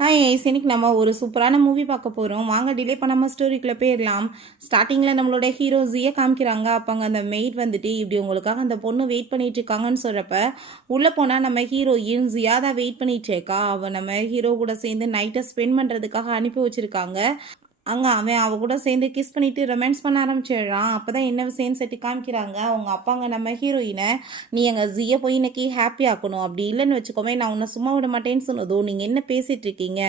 Hi ice, இன்னைக்கு நம்ம ஒரு சூப்பரான மூவி பார்க்க போகிறோம். வாங்க டிலே பண்ணாமல் ஸ்டோரிக்குள்ளே போயிடலாம். ஸ்டார்டிங்கில் நம்மளோட ஹீரோ ஜியை காமிக்கிறாங்க. அப்போங்க அந்த மெய்ட் வந்துட்டு இப்படி உங்களுக்காக அந்த பொண்ணு வெயிட் பண்ணிட்டு இருக்காங்கன்னு சொல்கிறப்ப உள்ளே போனால் நம்ம ஹீரோயின் ஜியா தான் வெயிட் பண்ணிட்டு இருக்கா. அவள் நம்ம ஹீரோ கூட சேர்ந்து நைட்டை ஸ்பெண்ட் பண்ணுறதுக்காக அனுப்பி வச்சுருக்காங்க. அங்கே அவன் அவ கூட சேர்ந்து கிஸ் பண்ணிட்டு ரொமான்ஸ் பண்ண ஆரம்பிச்சிடுறான். அப்போ தான் என்ன விஷயம்னு சொல்லி காமிக்கிறாங்க. அவங்க அப்பாங்க நம்ம ஹீரோயினை, நீ எங்கள் ஜியை போய் இன்னைக்கு ஹாப்பி ஆக்கணும், அப்படி இல்லைன்னு வச்சுக்கோமே நான் உன்னை சும்மா விட மாட்டேன்னு சொன்னதும், நீங்கள் என்ன பேசிகிட்டு இருக்கீங்க,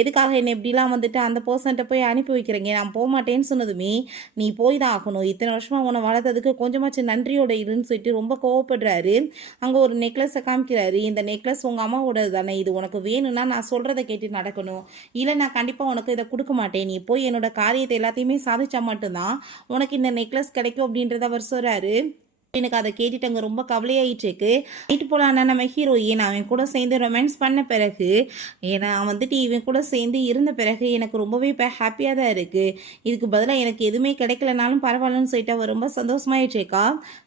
எதுக்காக என்னை இப்படிலாம் வந்துட்டு அந்த பர்சன்ட்ட போய் அனுப்பி வைக்கிறீங்க, நான் போக மாட்டேன்னு சொன்னதுமே நீ போய் தான் ஆகணும், இத்தனை வருஷமாக உன்னை வளர்த்ததுக்கு கொஞ்சமாச்சு நன்றியோட இருன்னு சொல்லிட்டு ரொம்ப கோவப்படுறாரு. அங்கே ஒரு நெக்லஸை காமிக்கிறாரு. இந்த நெக்லஸ் உங்கள் அம்மாவோடது தானே, இது உனக்கு வேணும்னா நான் சொல்கிறத கேட்டு நடக்கணும், இல்லை நான் கண்டிப்பாக உனக்கு இதை கொடுக்க மாட்டேன், நீ போய் என்னோட காரியத்தை எல்லாத்தையுமே சாதிச்சா மட்டும்தான் உனக்கு இந்த நெக்லஸ் கிடைக்கும் அப்படின்றத அவர் சொல்றாரு. எனக்கு அதை கேட்டுட்டு அங்கே ரொம்ப கவலையாயிட்டு இருக்கு. நைட்டு போலான்னா நம்ம ஹீரோயின் அவன் கூட சேர்ந்து ரொமான்ஸ் பண்ண பிறகு, ஏன்னா வந்துட்டு இவன் கூட சேர்ந்து இருந்த பிறகு எனக்கு ரொம்பவே இப்போ ஹாப்பியாக தான் இருக்குது. இதுக்கு பதிலாக எனக்கு எதுவுமே கிடைக்கலனாலும் பரவாயில்லன்னு சொல்லிட்டு அவள் ரொம்ப சந்தோஷமாயிட்டு இருக்கா.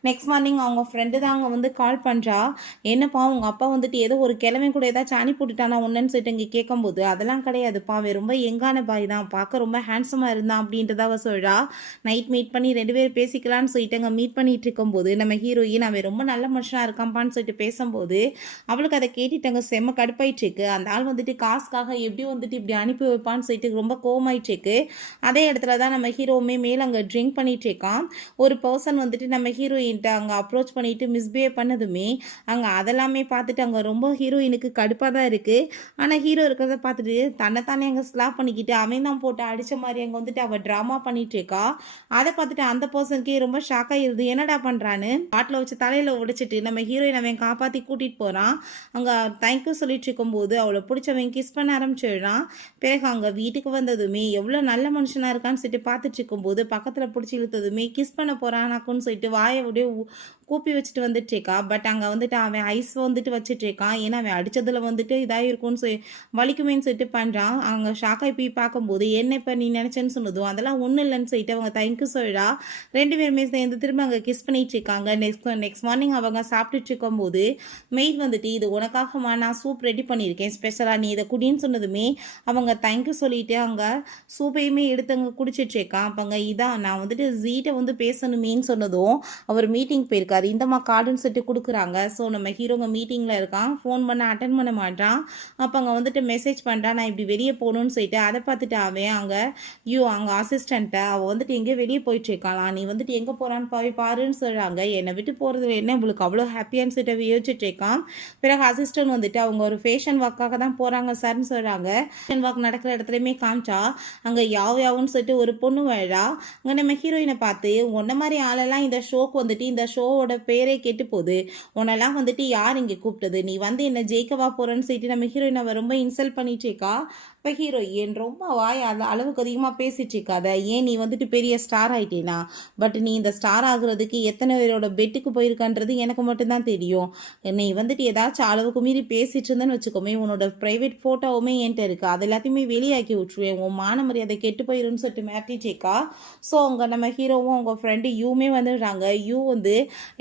நெக்ஸ்ட் மார்னிங் அவங்க ஃப்ரெண்டு தான் அங்கே வந்து கால் பண்ணுறா. என்னப்பா உங்கள் அப்பா வந்துட்டு ஏதோ ஒரு கிழமை கூட ஏதாச்சும் சாணி போட்டுட்டானா ஒன்றுன்னு சொல்லிட்டு இங்கே கேட்கும்போது, அதெல்லாம் கிடையாதுப்பா, அவன் ரொம்ப யங்கான பாய் தான், பார்க்க ரொம்ப ஹேண்ட்ஸமாக இருந்தான் அப்படின்றத அவள் சொல்கிறா. நைட் மீட் பண்ணி 2 பேரும் பேசிக்கலான்னு சொல்லிட்டு அங்கே மீட் பண்ணிட்டு இருக்கும்போது நம்ம ஹீரோயின் அவன் ரொம்ப நல்ல மனுஷனாக இருக்கான்ப்பான்னு சொல்லிட்டு பேசும்போது அவளுக்கு அதை கேட்டுட்டாங்க, செம்ம கடுப்பாயிட்டு இருக்கு. அந்த ஆள் வந்துட்டு காசுக்காக எப்படி வந்துட்டு இப்படி அனுப்பி வைப்பான்னு சொல்லிட்டு ரொம்ப கோவமாயிட்டு இருக்கு. அதே இடத்துல தான் நம்ம ஹீரோவுமே மேலே அங்கே ட்ரிங்க் பண்ணிட்டு இருக்கான். ஒரு பர்சன் வந்துட்டு நம்ம ஹீரோயின்ட்ட அங்கே அப்ரோச் பண்ணிட்டு மிஸ்பிஹேவ் பண்ணதுமே அங்கே அதெல்லாமே பார்த்துட்டு அங்கே ரொம்ப ஹீரோயினுக்கு கடுப்பாக தான் இருக்குது. ஆனால் ஹீரோ இருக்கிறத பார்த்துட்டு தன்னைத்தானே அங்கே ஸ்லாப் பண்ணிக்கிட்டு அவன் தான் போட்டு அடித்த மாதிரி அங்கே வந்துட்டு அவள் ட்ராமா பண்ணிட்டு இருக்கா. அதை பார்த்துட்டு அந்த பர்சனுக்கே ரொம்ப ஷாக் ஆகிடுது, என்னடா பண்ணுறான்னு. பாட்டில் வச்சு தலையில் உடைச்சிட்டு நம்ம ஹீரோயின் அவன் காப்பாற்றி கூட்டிகிட்டு போகிறான். அங்கே தேங்க்யூ சொல்லிட்டு இருக்கும்போது அவளை பிடிச்சவன் கிஸ் பண்ண ஆரம்பிச்சிடுறான். பிறகு அங்கே வீட்டுக்கு வந்ததுமே எவ்வளோ நல்ல மனுஷனாக இருக்கான்னு சொல்லிட்டு பார்த்துட்டு இருக்கும்போது பக்கத்தில் பிடிச்சி இழுத்ததுமே கிஸ் பண்ண போகிறானாக்குன்னு சொல்லிட்டு வாயை அப்படியே கூப்பி வச்சுட்டு வந்துட்டு இருக்கா. பட் அங்கே வந்துட்டு அவன் ஐஸ் வந்துட்டு வச்சுட்டு இருக்கான். ஏன்னா அவன் அடித்ததில் வந்துட்டு இதாக இருக்கும்னு சொல்லி வலிக்குமேன்னு சொல்லிட்டு பண்ணுறான். அவங்க ஷாக்காகி போய் பார்க்கும்போது என்ன இப்போ நீ நினச்சேன்னு சொன்னதும் அதெல்லாம் ஒன்றும் இல்லைன்னு சொல்லிட்டு அவங்க தேங்க்யூ சொல்லிடா. 2 பேருமே சேர்ந்து திரும்ப அங்கே கிஸ் பண்ணிட்டு இருக்காங்க. நெக்ஸ்ட் மார்னிங் அவங்க சாப்பிட்டுட்டு இருக்கும்போது மெய்ட் வந்துட்டு இது உனக்காகமா நான் சூப் ரெடி பண்ணியிருக்கேன் ஸ்பெஷலாக, நீ இதை குடின்னு சொன்னதுமே அவங்க தேங்க்யூ சொல்லிட்டு அங்கே சூப்பையுமே எடுத்து அங்கே குடிச்சிட்டு இருக்கான். அப்போங்க இதான் நான் வந்துட்டு ஜீட்டை வந்து பேசணுமேன்னு சொன்னதும் அவர் மீட்டிங் போயிருக்காரு. இந்தமா கார்டுன்னு சொல்லிட்டு கொடுக்குறாங்க. ஸோ நம்ம ஹீரோங்க மீட்டிங்கில் இருக்கான், ஃபோன் பண்ண அட்டன் பண்ண மாட்டான். அப்போ அங்கே வந்துட்டு மெசேஜ் பண்ணுறான், நான் இப்படி வெளியே போகணுன்னு சொல்லிட்டு. அதை பார்த்துட்டு அவன் அங்கே அசிஸ்டண்ட்டை அவள் வந்துட்டு எங்கேயோ வெளியே போயிட்டு இருக்காளாம், நீ வந்துட்டு எங்கே போகிறான்னு போய் பாருன்னு சொல்கிறாங்க. என்னை விட்டு போகிறது என்ன உங்களுக்கு அவ்வளோ ஹாப்பியான்னு சொல்லிட்டு யோசிச்சுட்டு இருக்கான். பிறகு அசிஸ்டன்ட் வந்துட்டு அவங்க ஒரு ஃபேஷன் வாக்காக தான் போகிறாங்க சார்னு சொல்கிறாங்க. ஃபேஷன் வாக் நடக்கிற இடத்துலையுமே காமிச்சா அங்கே யாவுன்னு சொல்லிட்டு ஒரு பொண்ணு வாழா. அங்கே நம்ம ஹீரோயினை பார்த்து உன்ன மாதிரி ஆளெல்லாம் இந்த ஷோக்கு வந்துட்டு இந்த ஷோவோட பேரே கெட்டு போகுது, உன்னெல்லாம் வந்துட்டு யார் இங்கே கூப்பிட்டது, நீ வந்து என்ன ஜெயிக்கவா போகிறேன்னு சொல்லிட்டு நம்ம ஹீரோயினை ரொம்ப இன்சல்ட் பண்ணிட்டு இருக்கா. இப்போ ஹீரோயின் ரொம்ப அளவுக்கு அதிகமாக பேசிட்டு இருக்காத, ஏன் நீ வந்துட்டு பெரிய ஸ்டார் ஆகிட்டேனா, பட் நீ இந்த ஸ்டார் ஆகுறதுக்கு எத்தனை பேரோட பெட்டுக்கு போயிருக்கான்றது எனக்கு மட்டும்தான் தெரியும். நீ வந்துட்டு ஏதாச்சும் அளவுக்கு மீறி பேசிட்டு இருந்தேன்னு வச்சுக்கோமே, உன்னோட ப்ரைவேட் ஃபோட்டோவுமே என்கிட்ட இருக்குது, அது எல்லாத்தையுமே வெளியாக்கி விட்டுருவேன், உன் மான மரியாதை கெட்டு போயிருன்னு சொல்லிட்டு மிரட்டிச்சேக்கா. ஸோ அவங்க நம்ம ஹீரோவும் அவங்க ஃப்ரெண்டு யூமே வந்துடுறாங்க. யூ வந்து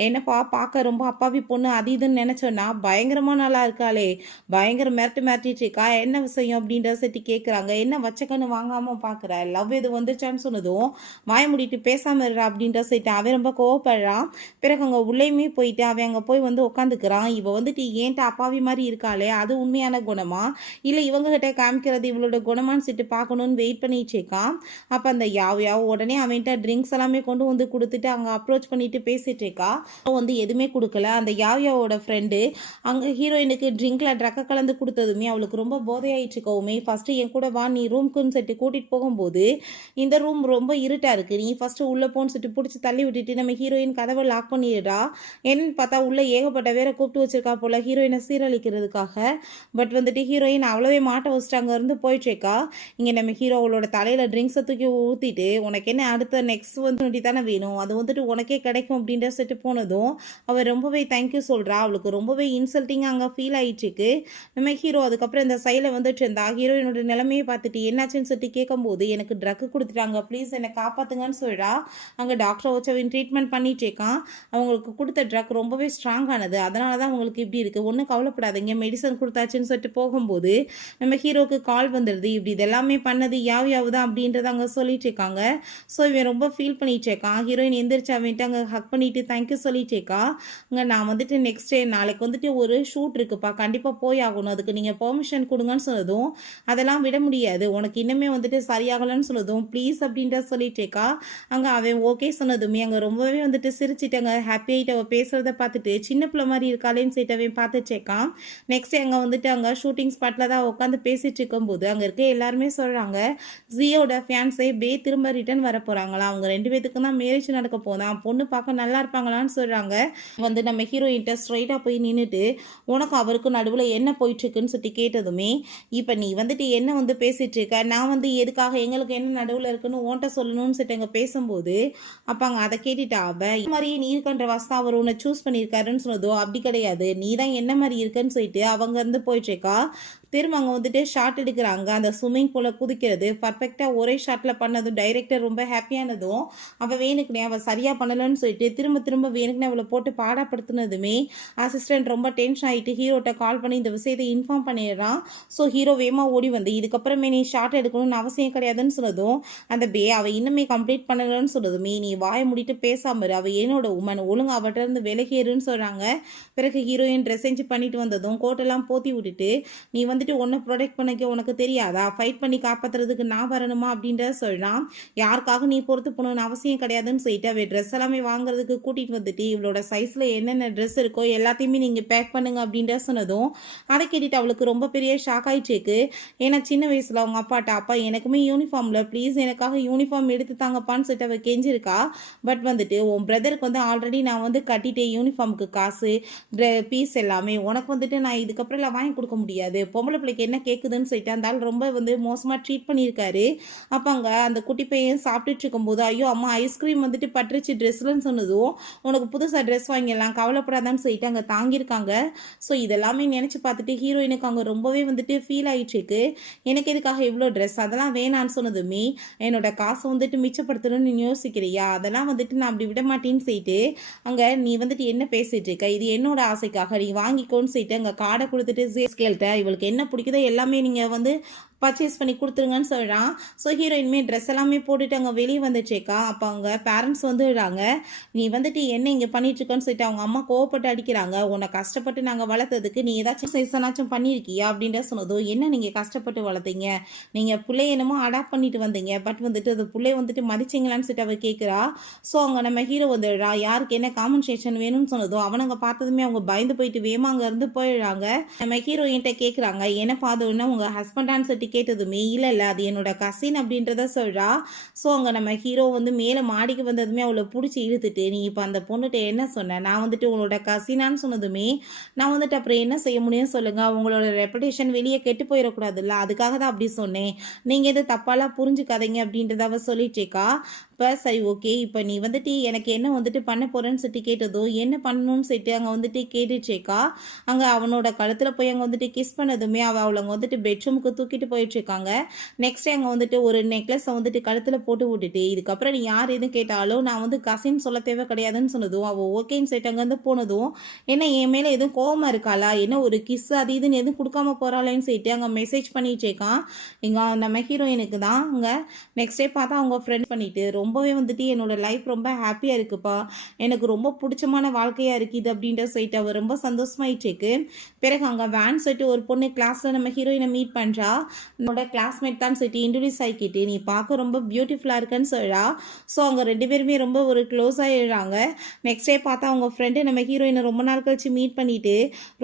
என்னப்பா பார்க்க ரொம்ப அப்பாவி பொண்ணு அது இதுன்னு நினச்சோன்னா பயங்கரமாக நல்லா இருக்காளே, பயங்கர மிரட்டிட்டு இருக்கா, என்ன விஷயம் அப்படின்ற சட்டி கேட்குறாங்க. என்ன வச்சக்கன்னு வாங்காமல் பார்க்குற, லவ் எது வந்துச்சான்னு சொன்னதும் வாய முடிட்டு பேசாமல் இருறா அப்படின்ற சைட்டு அவன் ரொம்ப கோவப்படுறான். பிறகு அங்கே உள்ளேயுமே போயிட்டு அவன் அங்கே போய் வந்து உட்காந்துக்கிறான். இவள் வந்துட்டு ஏன்ட்டு அப்பாவி மாதிரி இருக்காளே, அது உண்மையான குணமா இல்லை இவங்ககிட்ட காமிக்கிறது இவளோட குணமான்னு சொல்லிட்டு பார்க்கணுன்னு வெயிட் பண்ணிட்டு இருக்கான். அப்போ அந்த யாவ் உடனே அவன்கிட்ட ட்ரிங்க்ஸ் எல்லாமே கொண்டு வந்து கொடுத்துட்டு அங்கே அப்ரோச் பண்ணிட்டு பேசிட்டு இருக்கா. வந்து எதுவுமே கொடுக்கல. அந்த யாவோட ஃப்ரெண்டு அங்கே ஹீரோயினுக்கு ட்ரிங்க்ல ட்ரக்கை கலந்து கொடுத்ததுமே அவளுக்கு ரொம்ப போதையாயிட்டு இருக்கவுமே, ஃபஸ்ட்டு என் கூட வா நீ ரூம்க்குன்னு சொல்லிட்டு கூட்டிகிட்டு போகும்போது இந்த ரூம் ரொம்ப இருட்டாக இருக்குது, நீ ஃபஸ்ட்டு உள்ளே போன்னு சொல்லிட்டு பிடிச்சி தள்ளி விட்டுட்டு நம்ம ஹீரோயின் கதவை லாக் பண்ணிடுறா. என்னன்னு பார்த்தா உள்ளே ஏகப்பட்ட வேற கூப்பிட்டு வச்சிருக்கா போல் ஹீரோயினை சீரழிக்கிறதுக்காக. பட் வந்துட்டு ஹீரோயின் அவ்வளோவே மாட்ட வச்சுட்டு அங்கேருந்து போயிட்டுருக்கா. இங்கே நம்ம ஹீரோ அவளோட தலையில் ட்ரிங்க்ஸை தூக்கி ஊற்றிட்டு உனக்கு என்ன அடுத்த நெக்ஸ்ட் வந்து தானே வேணும், அது வந்துட்டு உனக்கே கிடைக்கும் அப்படின்ற சொல்லிட்டு போனதும் அவள் ரொம்பவே தேங்க்யூ சொல்கிறா. அவளுக்கு ரொம்பவே இன்சல்ட்டிங்காக அங்கே ஃபீல் ஆகிட்டுருக்கு. நம்ம ஹீரோ அதுக்கப்புறம் இந்த சைடில் வந்துட்டு இருந்தா ஹீரோயினோட என்னோட நிலைமையை பார்த்துட்டு என்னாச்சுன்னு சொல்லிட்டு கேட்கும்போது எனக்கு ட்ரக்கு கொடுத்துட்டாங்க, ப்ளீஸ் என்னை காப்பாற்றுங்கன்னு சொல்கிறா. அங்கே டாக்டர் ஓச்சவின் ட்ரீட்மெண்ட் பண்ணிட்டு இருக்கான். அவங்களுக்கு கொடுத்த ட்ரக் ரொம்பவே ஸ்ட்ராங்கானது, அதனால தான் அவங்களுக்கு இப்படி இருக்குது, ஒன்றும் கவலைப்படாதீங்க மெடிசன் கொடுத்தாச்சுன்னு சொல்லிட்டு போகும்போது நம்ம ஹீரோக்கு கால் வந்துடுது. இப்படி இதெல்லாமே பண்ணது யாவு தான் அப்படின்றத அங்கே சொல்லிட்டு இருக்காங்க. ஸோ இவன் ரொம்ப ஃபீல் பண்ணிட்டு இருக்கான். ஹீரோயின் எந்திரிச்சு அவன்ட்டு அங்கே ஹக் பண்ணிட்டு தேங்க்யூ சொல்லிட்டு இருக்கா. அங்கே நான் வந்துட்டு நெக்ஸ்ட் டே நாளைக்கு வந்துட்டு ஒரு ஷூட் இருக்குப்பா, கண்டிப்பாக போய் ஆகணும், அதுக்கு நீங்கள் பெர்மிஷன் கொடுங்கன்னு சொன்னதும் அதெல்லாம் விட முடியாது, உனக்கு இன்னுமே வந்துட்டு சரியாகலன்னு சொன்னதும் ப்ளீஸ் அப்படின்ற சொல்லிட்டு இருக்கா. அங்கே அவன் ஓகே சொன்னதுமே அங்கே ரொம்பவே வந்துட்டு சிரிச்சிட்டாங்க, ஹாப்பி ஆகிட்டு அவள் பேசுகிறத பார்த்துட்டு சின்ன பிள்ளை மாதிரி இருக்காளேன்னு சொல்லிட்டு அவன் பார்த்துட்டு இருக்கான். நெக்ஸ்ட் அங்கே வந்துட்டு அங்கே ஷூட்டிங் ஸ்பாட்டில் தான் உட்காந்து பேசிட்டு இருக்கும்போது அங்கே இருக்க எல்லாருமே சொல்கிறாங்க ஜியோட ஃபியான்ஸே திரும்ப ரிட்டர்ன் வர போகிறாங்களா, அவங்க 2 பேத்துக்கும் தான் மேரேஜ் நடக்க போதான், பொண்ணு பார்க்க நல்லா இருப்பாங்களான்னு சொல்கிறாங்க. வந்து நம்ம ஹீரோயின்ட்ட ஸ்ட்ரைட்டாக போய் நின்றுட்டு உனக்கு அவருக்கும் நடுவில் என்ன போயிட்டுருக்குன்னு சொல்லி கேட்டதுமே இப்போ நீ வந்துட்டு என்ன வந்து பேசிகிட்டு இருக்க, நான் வந்து எதுக்காக எங்களுக்கு என்ன நடுவில் இருக்குன்னு உன்ட்ட சொல்லணும்னு சொல்லிட்டு அங்கே பேசும்போது அப்போ அங்கே அதை கேட்டுட்டா அவ இந்த மாதிரி நீ இருக்கன்ற வாஸ்தா அவர் உன்னை சூஸ் பண்ணியிருக்காருன்னு சொன்னதோ அப்படி கிடையாது, நீ தான் என்ன மாதிரி இருக்குன்னு சொல்லிட்டு அவங்க இருந்து போயிட்டுருக்கா. திரும்ப அங்கே வந்துட்டு ஷார்ட் எடுக்கிறாங்க, அந்த ஸ்விம்மிங் பூலை குதிக்கிறது பர்ஃபெக்டாக ஒரே ஷாட்டில் பண்ணதும் டைரக்டர் ரொம்ப ஹாப்பியானதும் அவள் வேணுக்குனே அவள் சரியாக பண்ணலன்னு சொல்லிட்டு திரும்ப திரும்ப வேணுக்குனே அவளை போட்டு பாடப்படுத்தினதுமே அசிஸ்டன்ட் ரொம்ப டென்ஷன் ஆகிட்டு ஹீரோட்ட கால் பண்ணி இந்த விஷயத்தை இன்ஃபார்ம் பண்ணிடுறான். ஸோ ஹீரோ வேகமாக ஓடி வந்து இதுக்கப்புறமே நீ ஷார்ட் எடுக்கணும்னு அவசியம் கிடையாதுன்னு சொன்னதும் அந்த அவள் இன்னுமே கம்ப்ளீட் பண்ணலன்னு சொன்னதுமே நீ வாயை முடிட்டு பேசாமரு, அவள் என்னோட உமன் ஒழுங்கு அவட்ட இருந்து விலகிருன்னு சொல்கிறாங்க. பிறகு ஹீரோயின் ட்ரெஸ் செஞ்சு பண்ணிட்டு வந்ததும் கோட்டெல்லாம் போத்தி விட்டுட்டு நீ வந்துட்டு ஒன்றை ப்ரொடெக்ட் பண்ணிக்க உனக்கு தெரியாதா, ஃபைட் பண்ணி காப்பாற்றுறதுக்கு நான் வரணுமா அப்படின்றத சொல்கிறான். யாருக்காக நீ பொறுத்து போகணுன்னு அவசியம் கிடையாதுன்னு சொல்லிட்டு அவள் ட்ரெஸ் எல்லாமே வாங்குறதுக்கு கூட்டிகிட்டு வந்துட்டு இவளோட சைஸில் என்னென்ன ட்ரெஸ் இருக்கோ எல்லாத்தையுமே நீங்கள் பேக் பண்ணுங்க அப்படின்ற சொன்னதும் அதை கேட்டுட்டு அவளுக்கு ரொம்ப பெரிய ஷாக் ஆகிடுச்சு. ஏன்னா சின்ன வயசில் அவங்க அப்பாட்ட அப்பா எனக்குமே யூனிஃபார்மில் ப்ளீஸ் எனக்காக யூனிஃபார்ம் எடுத்து தாங்கப்பான்னு சொல்லிட்டு அவள் கெஞ்சிருக்கா. பட் வந்துட்டு உன் பிரதருக்கு வந்து ஆல்ரெடி நான் வந்து கட்டிட்டேன் யூனிஃபார்முக்கு காசு பீஸ் எல்லாமே, உனக்கு வந்துட்டு நான் இதுக்கப்புறம் எல்லாம் வாங்கி கொடுக்க முடியாது, பொம்பளை பிள்ளைக்கு என்ன கேட்குதுன்னு சொல்லிட்டு அந்த ஆள் ரொம்ப வந்து மோசமாக ட்ரீட் பண்ணியிருக்காரு. அப்போ அங்கே அந்த குட்டி பையன் சாப்பிட்டுட்டு இருக்கும்போது ஐயோ அம்மா ஐஸ்கிரீம் வந்துட்டு பட்டுருச்சு ட்ரெஸ்லன்னு சொன்னதும் உனக்கு புதுசாக ட்ரெஸ் வாங்கிடலாம் கவலைப்படாதான்னு சொல்லிட்டு அங்கே தாங்கியிருக்காங்க. ஸோ இதெல்லாமே நினச்சி பார்த்துட்டு ஹீரோயினுக்கு அங்கே ரொம்பவே வந்துட்டு ஃபீல் ஆகிட்டுருக்கு. எனக்கு எதுக்காக இவ்வளோ ட்ரெஸ் அதெல்லாம் வேணான்னு சொன்னதுமே என்னோட காசை வந்துட்டு மிச்சப்படுத்தணும்னு நீ யோசிக்கிறியா, அதெல்லாம் வந்துட்டு நான் அப்படி விட மாட்டேன்னு சொல்லிட்டு அங்கே நீ வந்துட்டு என்ன பேசிகிட்டு இருக்க, இது என்னோட ஆசைக்காக நீ வாங்கிக்கோன்னு சொல்லிட்டு அங்கே கார்டை கொடுத்துட்டு கேள்ட்ட இவளுக்கு என்ன பிடிக்குதோ எல்லாமே நீங்கள் வந்து பர்ச்சேஸ் பண்ணி கொடுத்துருங்கன்னு சொல்கிறான். ஸோ ஹீரோயின்மே ட்ரெஸ் எல்லாமே போட்டுட்டு அங்கே வெளியே வந்துச்சேக்கா. அப்போ அவங்க பேரண்ட்ஸ் வந்துடுறாங்க, நீ வந்துட்டு என்ன இங்கே பண்ணிட்டுருக்கோன்னு சொல்லிட்டு அவங்க அம்மா கோவப்பட்டு அடிக்கிறாங்க. உன்னை கஷ்டப்பட்டு நாங்கள் வளர்த்ததுக்கு நீ ஏதாச்சும் சைஸனாச்சும் பண்ணியிருக்கியா அப்படின்ற சொன்னதும் என்ன நீங்கள் கஷ்டப்பட்டு வளர்த்தீங்க, நீங்கள் பிள்ளை என்னமோ அடாப்ட் பண்ணிட்டு வந்தீங்க, பட் வந்துட்டு அது பிள்ளை வந்துட்டு மதிச்சிங்களான்னு சொல்லிட்டு அவள் கேட்குறா. ஸோ அவங்க நம்ம ஹீரோ வந்துடுறா, யாருக்கு என்ன காம்பன்சேஷன் வேணும்னு சொன்னதும் அவனுங்க பார்த்ததுமே அவங்க பயந்து போயிட்டு வேமா அங்கேருந்து போயிடுறாங்க. நம்ம ஹீரோயின்ட்ட கேட்குறாங்க என்ன பாதோன்னா உங்கள் ஹஸ்பண்டான்னு சொல்லிட்டு கேட்டதுமே இல்லை அது என்னோட கசின் அப்படின்றத சொல்கிறா. ஸோ அங்கே நம்ம ஹீரோ வந்து மேலே மாடிக்கு வந்ததுமே அவளை பிடிச்சி இழுத்துட்டு நீ இப்போ அந்த பொண்ணுகிட்ட என்ன சொன்ன, நான் வந்துட்டு உங்களோட கசினான்னு சொன்னதுமே நான் வந்துட்டு அப்புறம் என்ன செய்ய முடியும் சொல்லுங்கள், உங்களோட ரெப்புடேஷன் வெளியே கெட்டு போயிடக்கூடாதுல்ல, அதுக்காக தான் அப்படி சொன்னேன், நீங்கள் எது தப்பாலாம் புரிஞ்சுக்காதீங்க அப்படின்றத அவள் சொல்லிட்டேக்கா. இப்போ சரி ஓகே இப்போ நீ வந்துட்டு எனக்கு என்ன வந்துட்டு பண்ண போகிறேன்னு சொல்லிட்டு கேட்டதோ என்ன பண்ணணும்னு சொல்லிட்டு அங்கே வந்துட்டு கேட்டுச்சேக்கா. அங்கே அவனோட கழுத்தில் போய் அங்கே வந்துட்டு கிஸ் பண்ணதுமே அவள் அங்கே வந்துட்டு பெட்ரூமுக்கு தூக்கிட்டு போயிட்டுருக்காங்க. நெக்ஸ்ட் அங்கே வந்துட்டு ஒரு நெக்லஸை வந்துட்டு கழுத்தில் போட்டு விட்டுட்டு இதுக்கப்புறம் நீ யார் எதுவும் கேட்டாலும் நான் வந்து கசின் சொல்ல தேவை கிடையாதுன்னு சொன்னதும் அவள் ஓகேன்னு சொல்லிட்டு அங்கேருந்து போனதும் என்ன என் மேலே எதுவும் கோவமாக இருக்காளா, என்ன ஒரு கிஸ் அது இதுன்னு எதுவும் கொடுக்காம போகிறாளேன்னு சொல்லிட்டு அங்கே மெசேஜ் பண்ணிட்டேக்கான். இங்கே நம்ம ஹீரோயினுக்கு தான் அங்கே நெக்ஸ்ட் டே பார்த்தா அவங்க ஃப்ரெண்ட் பண்ணிட்டு ரொம்பவே வந்துட்டு என்னோட லைஃப் ரொம்ப ஹாப்பியாக இருக்குப்பா, எனக்கு ரொம்ப பிடிச்சமான வாழ்க்கையாக இருக்குது அப்படின்ற சொல்லிட்டு அவள் ரொம்ப சந்தோஷமாயிட்டுருக்கு. பிறகு அங்கே வேன் சொல்லிட்டு ஒரு பொண்ணு கிளாஸில் நம்ம ஹீரோயினை மீட் பண்ணுறா. என்னோட கிளாஸ்மேட் தான் சொல்லிட்டு இன்ட்ரடியூஸ் ஆகிக்கிட்டு நீ பார்க்க ரொம்ப பியூட்டிஃபுல்லாக இருக்குன்னு சொல்கிறா. ஸோ அவங்க 2 பேருமே ரொம்ப ஒரு க்ளோஸாக எழுறாங்க. நெக்ஸ்ட் டே பார்த்தா அவங்க ஃப்ரெண்டு நம்ம ஹீரோயினை ரொம்ப நாள் கழிச்சு மீட் பண்ணிவிட்டு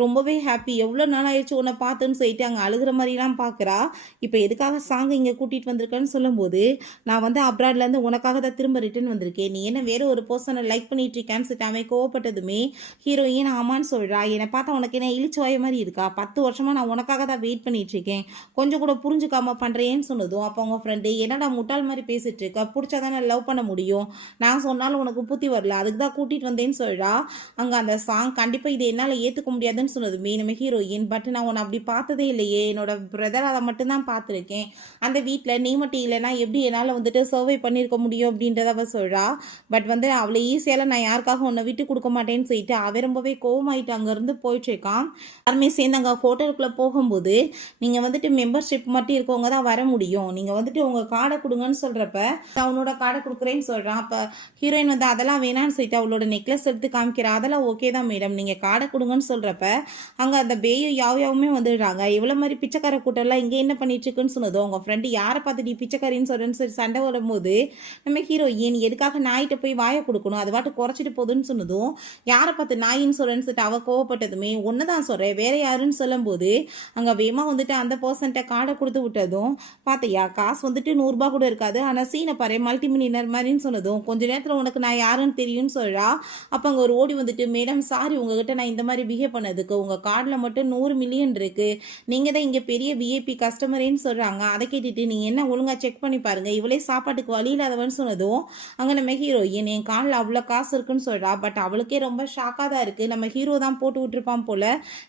ரொம்பவே ஹாப்பி, எவ்வளோ நாள் ஆயிடுச்சு உன்னை பார்த்துன்னு சொல்லிட்டு அங்கே அழுகிற மாதிரிலாம் பார்க்குறா. இப்போ எதுக்காக சாங் இங்கே கூட்டிகிட்டு வந்திருக்கேன்னு சொல்லும்போது நான் வந்து அப்ராட்லேருந்து உனக்காக உனக்காக தான் திரும்ப ரிட்டர்ன் வந்திருக்கேன், நீ என்ன வேற ஒரு பர்சனை லைக் பண்ணிட்டு இருக்கான்னு சொல்லிட்டு அவன் கோவப்பட்டதுமே ஹீரோயின் ஆமான்னு சொல்றா. என்னை பார்த்தா உனக்கு என்ன இழிச்சுவாய மாதிரி இருக்கா, 10 வருஷமா நான் உனக்காக தான் வெயிட் பண்ணிட்டு இருக்கேன், கொஞ்சம் கூட புரிஞ்சுக்காம பண்றேன்னு சொன்னதும் அப்போ அவங்க ஃப்ரெண்டு என்னடா முட்டாள் மாதிரி பேசிட்டு இருக்க, பிடிச்சாதானே லவ் பண்ண முடியும், நான் சொன்னாலும் உனக்கு புத்தி வரல, அதுக்கு தான் கூட்டிட்டு வந்தேன்னு சொல்றா. அங்க அந்த சாங் கண்டிப்பா இது என்னால ஏத்துக்க முடியாதுன்னு சொன்னதுமே நம்ம ஹீரோயின் பட் நான் உன்னை அப்படி பார்த்ததே இல்லையே, என்னோட பிரதர் அதை மட்டும்தான் பார்த்துருக்கேன், அந்த வீட்டில் நீ மட்டும் இல்லைன்னா எப்படி என்னால் வந்துட்டு சர்வை பண்ணியிருக்க முடியும் அப்படின்றத அவ சொல்றா. பட் வந்து அவளை ஈஸியால நான் யாருக்காக உன்னை விட்டு கொடுக்க மாட்டேன்னு சொல்லிட்டு அவன் ரொம்பவே கோவமாயிட்டு அங்கேருந்து போயிட்டு இருக்கான். எல்லாருமே சேர்ந்து அங்கே ஹோட்டலுக்குள்ளே போகும்போது நீங்கள் வந்துட்டு மெம்பர்ஷிப் மட்டும் இருக்கவங்க தான் வர முடியும், நீங்கள் வந்துட்டு உங்கள் கார்டை கொடுங்கன்னு சொல்கிறப்ப அவனோட கார்டை கொடுக்குறேன்னு சொல்கிறான். அப்போ ஹீரோயின் வந்து அதெல்லாம் வேணான்னு சொல்லிட்டு அவளோட நெக்லஸ் எடுத்து காமிக்கிறா. அதெல்லாம் ஓகே தான் மேடம், நீங்கள் கார்டை கொடுங்கன்னு சொல்கிறப்ப அங்கே அந்த பேயும் யாவையாவுமே வந்துடுறாங்க. இவ்வளோ மாதிரி பிச்சைக்கார கூட்டம்லாம் இங்கே என்ன பண்ணிட்டு இருக்குன்னு சொன்னதும் அவங்க ஃப்ரெண்டு யாரை பார்த்து நீ பிச்சைக்காரின்னு சொல்கிறேன்னு சொல்லி சண்டை வரும்போது நம்ம ஹீரோயின் எதுக்காக நாய்கிட்ட போய் வாயை கொடுக்கணும், அது பாட்டு குறைச்சிட்டு போகுதுன்னு சொன்னதும் யாரை பார்த்து நாயின்னு சொல்கிறேன்னு சொல்லிட்டு அவள் கோவப்பட்டதுமே ஒன்று தான் சொல்கிறேன் வேற யாருன்னு சொல்லும்போது அங்கே வேமா வந்துட்டு அந்த பர்சன்ட்ட கார்டை கொடுத்து விட்டதும் பார்த்தியா காசு வந்துட்டு 100 கூட இருக்காது, ஆனால் சீனை பாரு மல்டி மில்லியனர் மாதிரின்னு சொன்னதும் கொஞ்ச நேரத்தில் உனக்கு நான் யாருன்னு தெரியும்னு சொல்கிறா. அப்போ அங்கே ஒரு ஓடி வந்துட்டு மேடம் சாரி உங்ககிட்ட நான் இந்த மாதிரி பிஹேவ் பண்ணதுக்கு, உங்கள் கார்டில் மட்டும் 100 மில்லியன் இருக்குது, நீங்கள் தான் இங்கே பெரிய விஐபி கஸ்டமரேன்னு சொல்கிறாங்க, அதை கேட்டுட்டு நீங்கள் என்ன ஒழுங்காக செக் பண்ணி பாருங்க, இவளே சாப்பாட்டுக்கு வழி இல்லாதவன்னு சொன்னதும் அங்கே நம்ம ஹீரோயின் என் காலில் அவ்வளோ காசு இருக்குன்னு சொல்கிறா. பட் அவளுக்கே ரொம்ப ஷாக்காக தான் இருக்குது, நம்ம ஹீரோ தான் போட்டு விட்டுருப்பான் போல்,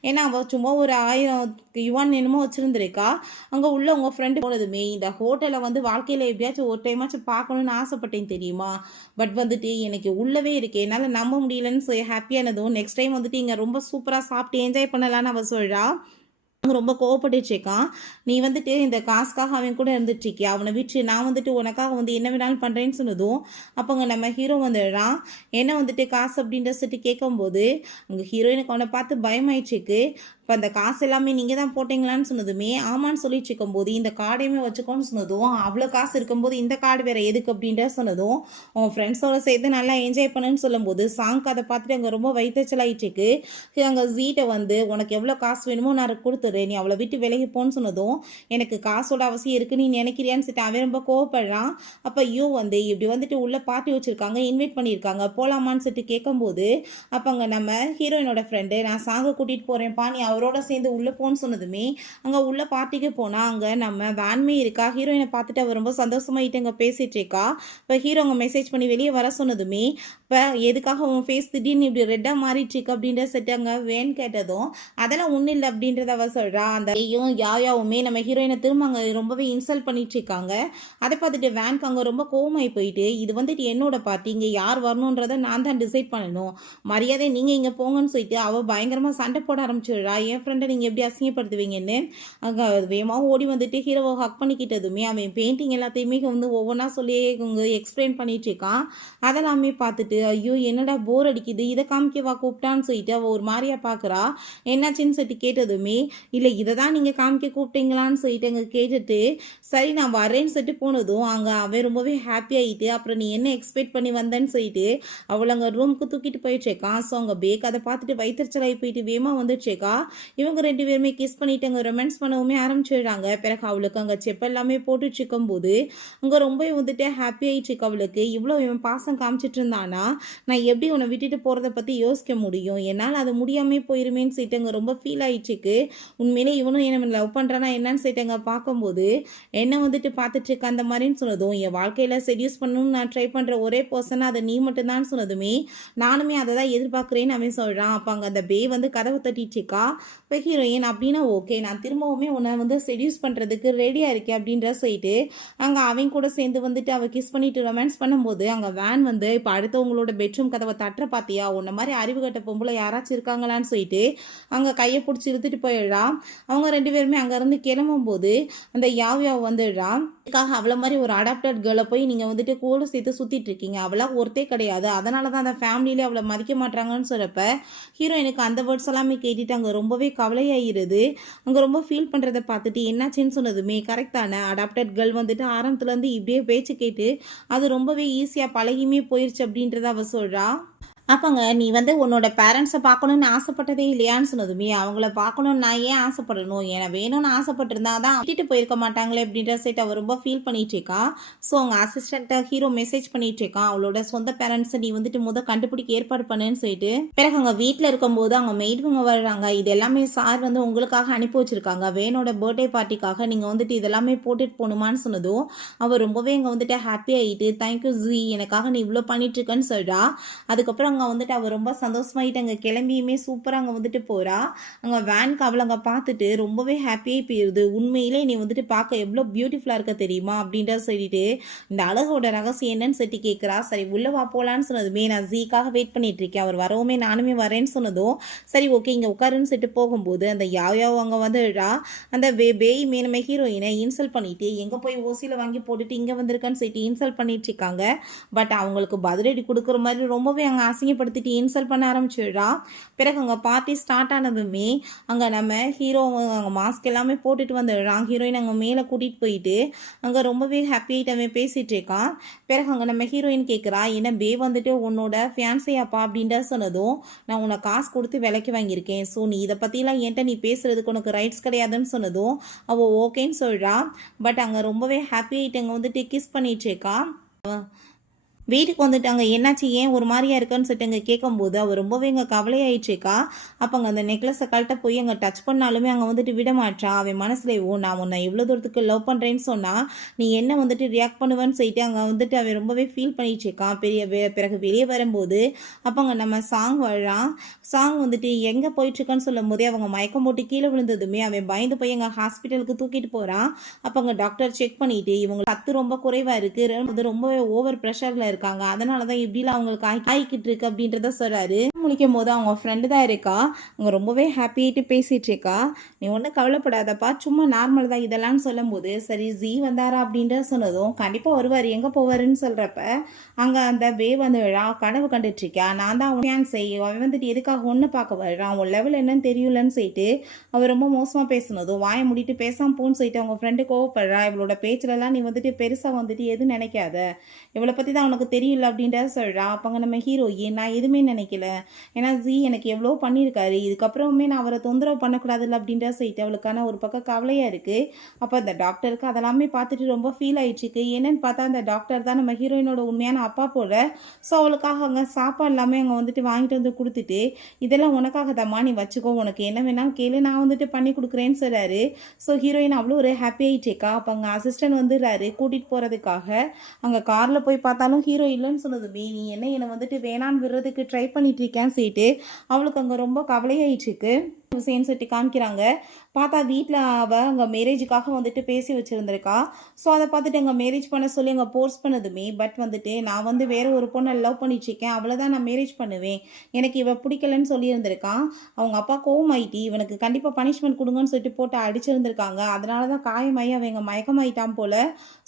ஏன்னா அவள் சும்மா ஒரு 1000 யுவான் என்னமோ வச்சுருந்துருக்கா. அங்கே உள்ள உங்கள் ஃப்ரெண்டு போனதுமே இந்த ஹோட்டலை வந்து வாழ்க்கையில் எப்படியாச்சும் ஒரு டைமாச்சும் பார்க்கணுன்னு ஆசைப்பட்டேன் தெரியுமா, பட் வந்துட்டு எனக்கு உள்ளவே இருக்கு என்னால் நம்ப முடியலன்னு சொல்லி ஹாப்பியானதும் நெக்ஸ்ட் டைம் வந்துட்டு இங்கே ரொம்ப சூப்பராக சாப்பிட்டு என்ஜாய் பண்ணலான்னு அவள் சொல்கிறா. ரொம்ப கோவப்பட்டுருக்கான், நீ வந்துட்டு இந்த காசுக்காக அவன் கூட இருந்துட்டுருக்கியா, அவனை விட்டு நான் வந்துட்டு உனக்காக வந்து என்ன வேணாலும் பண்ணுறேன்னு சொன்னதும் அப்போங்க நம்ம ஹீரோ வந்துடுறான். என்ன வந்துட்டு காசு அப்படின்ற சொல்லிட்டு கேட்கும்போது அங்கே ஹீரோயினுக்கு அவனை பார்த்து பயமாயிடுச்சுக்கு. இப்போ அந்த காசு எல்லாமே நீங்கள் தான் போட்டிங்களான்னு சொன்னதுமே ஆமான்னு சொல்லிட்டு இருக்கும்போது இந்த கார்டையுமே வச்சுக்கோன்னு சொன்னதும் அவ்வளோ காசு இருக்கும்போது இந்த கார்டு வேறு எதுக்கு அப்படின்ற சொன்னதும் உன் ஃப்ரெண்ட்ஸோட சேர்த்து நல்லா என்ஜாய் பண்ணுன்னு சொல்லும்போது சாங்க் அதை பார்த்துட்டு அங்கே ரொம்ப வைத்தச்சலாயிட்டுருக்கு. அங்கே ஜீட்டை வந்து உனக்கு எவ்வளோ காசு வேணுமோ நான் கொடுத்துட்றேன், நீ அவளை விட்டு விலகி போன்னு சொன்னதும் எனக்கு காசோட அவசியம் இருக்குது நீ நினைக்கிறியான்னு சொல்லிட்டு அவன் ரொம்ப கோவப்படுறான். அப்போ வந்து இப்படி வந்துட்டு உள்ளே பார்ட்டி வச்சுருக்காங்க, இன்வைட் பண்ணியிருக்காங்க, போகலாமான்னு சொல்லிட்டு கேட்கும்போது அப்போ அங்கே நம்ம ஹீரோயினோட ஃப்ரெண்டு நான் சாங்க கூட்டிகிட்டு போகிறேன்ப்பா நீ அவரோட சேர்ந்து உள்ளே போன்னு சொன்னதுமே அங்கே உள்ள பார்ட்டிக்கு போனால் அங்கே நம்ம வேன்மே இருக்கா. ஹீரோயினை பார்த்துட்டு அவர் ரொம்ப சந்தோஷமாயிட்டு அங்கே பேசிகிட்டு இருக்கா. இப்போ ஹீரோ அங்கே மெசேஜ் பண்ணி வெளியே வர சொன்னதுமே இப்போ எதுக்காக உன் ஃபேஸ் திடீர்னு இப்படி ரெட்டாக மாறிட்டுருக்கு அப்படின்ற செட்டு அங்கே வேன் கேட்டதும் அதெல்லாம் ஒன்றும் இல்லை அப்படின்றத அவ சொல்கிறா. அந்த யாயாவுமே நம்ம ஹீரோயினை திரும்ப அங்கே ரொம்பவே இன்சல்ட் பண்ணிட்டு இருக்காங்க. அதை பார்த்துட்டு வேனுக்கு அங்கே ரொம்ப கோவமாகி போயிட்டு இது வந்துட்டு என்னோட பார்ட்டி, இங்கே யார் வரணுன்றதை நான் தான் டிசைட் பண்ணணும், மரியாதை நீங்கள் இங்கே போங்கன்னு சொல்லிட்டு அவள் பயங்கரமாக சண்டை போட ஆரம்பிச்சிடுறா. என் ஃப்ரெண்டை நீங்கள் எப்படி அசிங்கப்படுத்துவீங்கன்னு அங்கே வேகமாக ஓடி வந்துட்டு ஹீரோவை ஹக் பண்ணிக்கிட்டதுமே அவன் பெயிண்டிங் எல்லாத்தையுமே வந்து ஒவ்வொன்றா சொல்லி எக்ஸ்பிளைன் பண்ணிட்டு இருக்கான். அதெல்லாமே பார்த்துட்டு ஐயோ என்னடா போர் அடிக்குது, இதை காமிக்கவா கூப்பிட்டான்னு சொல்லிட்டு அவள் ஒரு மாதிரியா பார்க்குறா. என்னாச்சுன்னு சொல்லிட்டு கேட்டதுமே இல்லை இதை தான் நீங்கள் காமிக்க கூப்பிட்டீங்களான்னு சொல்லிட்டு அங்கே கேட்டுட்டு சரி நான் வரேன்னு சொல்லிட்டு போனதும் அங்கே அவன் ரொம்பவே ஹாப்பி ஆகிட்டு அப்புறம் நீ என்ன எக்ஸ்பெக்ட் பண்ணி வந்தேன்னு சொல்லிட்டு அவளை அங்கே ரூமுக்கு தூக்கிட்டு போயிடுச்சேக்கா. ஸோ அங்கே பேக் அதை பார்த்துட்டு வயிற்றுச்சலாகி போயிட்டு வேமா வந்துடுச்சேக்கா. இவங்க 2 பேருமே கிஸ் பண்ணிட்டு அங்கே ரொமான்ஸ் பண்ணவுமே ஆரம்பிச்சிடுறாங்க. பிறகு அவளுக்கு அங்கே செப்பெல்லாமே போட்டுட்டு இருக்கும்போது அங்கே ரொம்ப வந்துட்டு ஹாப்பி ஆகிட்டு இருக்கு அவளுக்கு. இவ்வளோ இவன் பாசம் காமிச்சிட்டு இருந்தானா நான் எப்படி உன்னை விட்டுட்டு போகிறத பற்றி யோசிக்க முடியும், என்னால் அது முடியாமல் போயிருமேன்னு சொல்லிட்டு அங்கே ரொம்ப ஃபீல் ஆகிட்டுருக்கு. உண்மையிலே இவனும் என்ன லவ் பண்ணுறானா என்னன்னு சொல்லிட்டு அங்கே பார்க்கும்போது என்ன வந்துட்டு பார்த்துட்டு இருக்க அந்த மாதிரின்னு சொன்னதும் என் வாழ்க்கையில் செடியூஸ் பண்ணணும்னு நான் ட்ரை பண்ணுற ஒரே பர்சனாக அதை நீ மட்டும்தான் சொன்னதுமே நானுமே அதை தான் எதிர்பார்க்குறேன்னு அவன் சொல்கிறான். அப்போ அங்கே அந்த பே வந்து கதவை தட்டிட்டு இருக்கா. இப்போ ஹீரோயின் அப்படின்னா ஓகே நான் திரும்பவுமே உன்னை வந்து செடியூஸ் பண்ணுறதுக்கு ரெடியாக இருக்கேன் அப்படின்ற சொல்லிட்டு அங்கே அவன் கூட சேர்ந்து வந்துட்டு அவள் கிஸ் பண்ணிட்டு ரொமான்ஸ் பண்ணும்போது அங்கே வேன் வந்து இப்போ அடுத்தவங்களோட பெட்ரூம் கதவை தட்டுற பார்த்தியா, உன்ன மாதிரி அறிவு கட்ட பொம்பளை யாராச்சும் இருக்காங்களான்னு சொல்லிட்டு அங்கே கையை பிடிச்சி இழுத்துட்டு போயிடுறா. அவங்க 2 பேருமே அங்கேருந்து கிளம்பும்போது அந்த யாவ் வந்துடுறா. இதுக்காக அவளை மாதிரி ஒரு அடாப்டட் கேர்ளை போய் நீங்கள் வந்துட்டு கூட சேர்த்து சுற்றிட்டு இருக்கீங்க, அவளாக ஒருத்தே கிடையாது, அதனால தான் அந்த ஃபேமிலியிலே அவளை மதிக்க மாட்டாங்கன்னு சொல்கிறப்ப ஹீரோயினுக்கு அந்த வேர்ட்ஸ் எல்லாமே கேட்டுட்டு அங்கே ரொம்பவே கவலையாயிருது. அங்கே ரொம்ப ஃபீல் பண்ணுறதை பார்த்துட்டு என்னாச்சுன்னு சொன்னதுமே கரெக்டான அடாப்டட் கேர்ள் வந்துட்டு ஆரம்பத்துலேருந்து இப்படியே பேச்சு கேட்டு அது ரொம்பவே ஈஸியாக பழகியுமே போயிடுச்சு அப்படின்றத அவள் சொல்கிறா. அப்பங்க நீ வந்து உன்னோட பேரண்ட்ஸை பார்க்கணும்னு ஆசைப்பட்டதே இல்லையான்னு சொன்னதுமே, அவங்கள பார்க்கணும்னு நான் ஏன் ஆசைப்படணும்? ஏன்னா வேணும்னு ஆசைப்பட்டிருந்தா தான் விட்டுட்டு போயிருக்க மாட்டாங்களே அப்படின்ற சைட் அவ ரொம்ப ஃபீல் பண்ணிட்டு இருக்கா. ஸோ அவங்க அசிஸ்டண்ட்ட ஹீரோ மெசேஜ் பண்ணிட்டு இருக்கான். அவளோட சொந்த பேரண்ட்ஸை நீ வந்துட்டு கண்டுபிடிக்க ஏற்பாடு பண்ணுன்னு சொல்லிட்டு. பிறகு அவங்க வீட்டில் இருக்கும்போது அவங்க மெய்டுவங்க வர்றாங்க. இது எல்லாமே சார் வந்து உங்களுக்காக அனுப்பி வச்சிருக்காங்க. வேனோட பர்த்டே பார்ட்டிக்காக நீங்கள் வந்துட்டு இதெல்லாமே போட்டுட்டு போகணுமான்னு சொன்னதும், அவள் ரொம்பவே இங்கே வந்துட்டு ஹாப்பி ஆகிட்டு தேங்க்யூ ஜி எனக்காக நீ இவ்வளோ பண்ணிட்டு இருக்கன்னு சொல்றா. அதுக்கப்புறம் அங்கே வந்துட்டு அவள் ரொம்ப சந்தோஷமாயிட்டு அங்கே கிளம்பியுமே சூப்பராக அங்கே வந்துட்டு போகிறா. அங்கே வேனுக்கு அவளை அங்கே பார்த்துட்டு ரொம்பவே ஹாப்பியாக போயிடுது. உண்மையிலே நீ வந்துட்டு பார்க்க எவ்வளோ பியூட்டிஃபுல்லாக இருக்க தெரியுமா அப்படின்றத சொல்லிட்டு இந்த அழகோட ரகசியம் என்னன்னு சொல்லி கேட்குறா. சரி உள்ள வா போகலான்னு சொன்னதுமே நான் ஜீக்காக வெயிட் பண்ணிட்டு இருக்கேன். அவர் வரவுமே நானுமே வரேன்னு சொன்னதும் சரி ஓகே இங்கே உட்காருன்னு சொல்லிட்டு போகும்போது அந்த யாவ் அங்கே வந்துடுறா. அந்த பேய் மேனமே ஹீரோயினை இன்சல்ட் பண்ணிட்டு எங்கே போய் ஓசியில் வாங்கி போட்டுட்டு இங்கே வந்திருக்கான்னு சொல்லிட்டு இன்சல்ட் பண்ணிட்டு இருக்காங்க. பட் அவங்களுக்கு பதிலடி கொடுக்குற மாதிரி ரொம்பவே அங்கே அசிங்கப்படுத்திட்டு இன்சல்ட் பண்ண ஆரம்பிச்சிடுறா. பிறகு அங்கே பார்ட்டி ஸ்டார்ட் ஆனதுமே அங்கே நம்ம ஹீரோ அங்கே மாஸ்க் எல்லாமே போட்டுட்டு வந்துடுறான். ஹீரோயின் அங்கே மேலே கூட்டிகிட்டு போயிட்டு அங்கே ரொம்பவே ஹாப்பியாகிட்டவே பேசிகிட்டு இருக்கான். பிறகு அங்கே நம்ம ஹீரோயின் கேட்குறா என்ன பே வந்துட்டு உன்னோட ஃபியான்ஸையாப்பா அப்படின்ற சொன்னதும் நான் உன்னை காசு கொடுத்து விலைக்கு வாங்கியிருக்கேன். ஸோ நீ இதை பற்றிலாம் என்கிட்ட நீ பேசுகிறதுக்கு உனக்கு ரைட்ஸ் கிடையாதுன்னு சொன்னதும் அவள் ஓகேன்னு சொல்கிறா. பட் அங்கே ரொம்பவே ஹாப்பியாகிட்டு அங்கே வந்துட்டு கிஸ் பண்ணிட்டு இருக்கா. வீட்டுக்கு வந்துட்டாங்க. என்னாச்சு ஏன் ஒரு மாதிரியா இருக்குன்னு சொல்லிட்டு அங்கே கேட்கும்போது அவள் ரொம்பவே இங்கே கவலையாயிடுச்சுக்கா. அப்போ அங்கே அந்த நெக்லஸை கழட்ட போய் அங்கே டச் பண்ணாலுமே அங்கே வந்துட்டு விட மாட்டா. அவன் மனசுல நான் உன்னை எவ்வளோ தூரத்துக்கு லவ் பண்ணுறேன்னு சொன்னால் நீ என்ன வந்துட்டு ரியாக்ட் பண்ணுவேன்னு சொல்லிட்டு அங்கே வந்துட்டு அவன் ரொம்பவே ஃபீல் பண்ணிடுச்சுக்கா. பிறகு வெளியே வரும்போது அப்போ அங்கே நம்ம சாங் வர்றான். சாங் வந்துட்டு எங்கே போயிட்டுருக்கான்னு சொல்லும் போதே அவங்க மயக்கம் போட்டு கீழே விழுந்ததுமே அவன் பயந்து போய் எங்கள் ஹாஸ்பிட்டலுக்கு தூக்கிட்டு போகிறான். அப்போ அங்கே டாக்டர் செக் பண்ணிட்டு இவங்க சத்து ரொம்ப குறைவாக இருக்குது, ரொம்பவே ஓவர் ப்ரெஷரில் இருக்காங்க, அதனால தான் இப்படிலாம் அவங்களுக்கு ஆகிக்கிட்டு இருக்கு அப்படின்றத சொல்றாரு. முழிக்கும் போது அவங்க ஃப்ரெண்டு தான் இருக்கா. அவங்க ரொம்பவே ஹாப்பியாகிட்டு பேசிட்டு இருக்கா. நீ ஒன்றும் கவலைப்படாதப்பா சும்மா நார்மல் தான் இதெல்லாம் சொல்லும் போது சரி ஜி வந்தாரா அப்படின்ற சொன்னதும் கண்டிப்பாக வருவார் எங்கே போவாருன்னு சொல்கிறப்ப அங்கே அந்த பே வந்து கனவு கண்டுட்டு இருக்கா. நான் தான் அவன் செய்யும் அவன் வந்துட்டு எதுக்காக ஒன்று பார்க்க வர்றான் அவன் லெவல் என்னன்னு தெரியலன்னு சொல்லிட்டு அவர் ரொம்ப மோசமாக பேசுனதும் வாயை முடிட்டு பேசாமல் போன்னு சொல்லிட்டு அவங்க ஃப்ரெண்டு கோவப்படுறா. இவளோட பேச்சிலலாம் நீ வந்துட்டு பெருசாக வந்துட்டு எதுவும் நினைக்காத, இவளை பற்றி தான் உனக்கு தெரியல அப்படின்றத சொல்கிறா. அப்போங்க நம்ம ஹீரோயின் நான் எதுவுமே நினைக்கல, ஏன்னா ஜி எனக்கு எவ்வளோ பண்ணியிருக்காரு, இதுக்கப்புறமே நான் அவரை தொந்தரவு பண்ணக்கூடாதுல்ல அப்படின்ற சொல்லிட்டு அவளுக்கான ஒரு பக்கம் கவலையாக இருக்குது. அப்போ அந்த டாக்டருக்கு அதெல்லாமே பார்த்துட்டு ரொம்ப ஃபீல் ஆயிடுச்சுக்கு. என்னன்னு பார்த்தா அந்த டாக்டர் தான் நம்ம ஹீரோயினோட உண்மையான அப்பா போல. ஸோ அவளுக்காக அங்கே சாப்பாடு எல்லாமே அங்கே வந்துட்டு வாங்கிட்டு வந்து கொடுத்துட்டு இதெல்லாம் உனக்காக தம்மா நீ வச்சுக்கோ, உனக்கு என்ன வேணாலும் கேளு நான் வந்துட்டு பண்ணி கொடுக்குறேன்னு சொல்கிறாரு. ஸோ ஹீரோயின் அவ்வளோ ஒரு ஹாப்பி ஆகிட்டேக்கா. அப்போ அங்கே அசிஸ்டன்ட் வந்துடுறாரு கூட்டிகிட்டு போகிறதுக்காக. அங்கே காரில் போய் பார்த்தாலும் ஹீரோ இல்லைன்னு சொன்னதுமே நீ என்னை வந்துட்டு வேணான்னு விடுறதுக்கு ட்ரை பண்ணிட்டு இருக்கேன்னு சொல்லிட்டு அவளுக்கு அங்கே ரொம்ப கவலையாயிடுச்சுக்கு. விஷயம்னு சொல்லிட்டு காமிக்கிறாங்க. பார்த்தா வீட்டில் அவள் அங்கே மேரேஜுக்காக வந்துட்டு பேசி வச்சுருந்துருக்கா. ஸோ அதை பார்த்துட்டு அங்கே மேரேஜ் பண்ண சொல்லி அங்கே போர்ஸ் பண்ணதுமே பட் வந்துட்டு நான் வந்து வேறு ஒரு பொண்ணை லவ் பண்ணிட்டுருக்கேன், அவளை தான் நான் மேரேஜ் பண்ணுவேன், எனக்கு இவள் பிடிக்கலன்னு சொல்லியிருந்திருக்கான். அவங்க அப்பா கோவமாயிட்டி இவனுக்கு கண்டிப்பாக பனிஷ்மெண்ட் கொடுங்கன்னு சொல்லிட்டு போட்டு அடிச்சிருந்துருக்காங்க. அதனால தான் காயமாயி அவன் இங்கே மயக்கமாயிட்டான் போல்.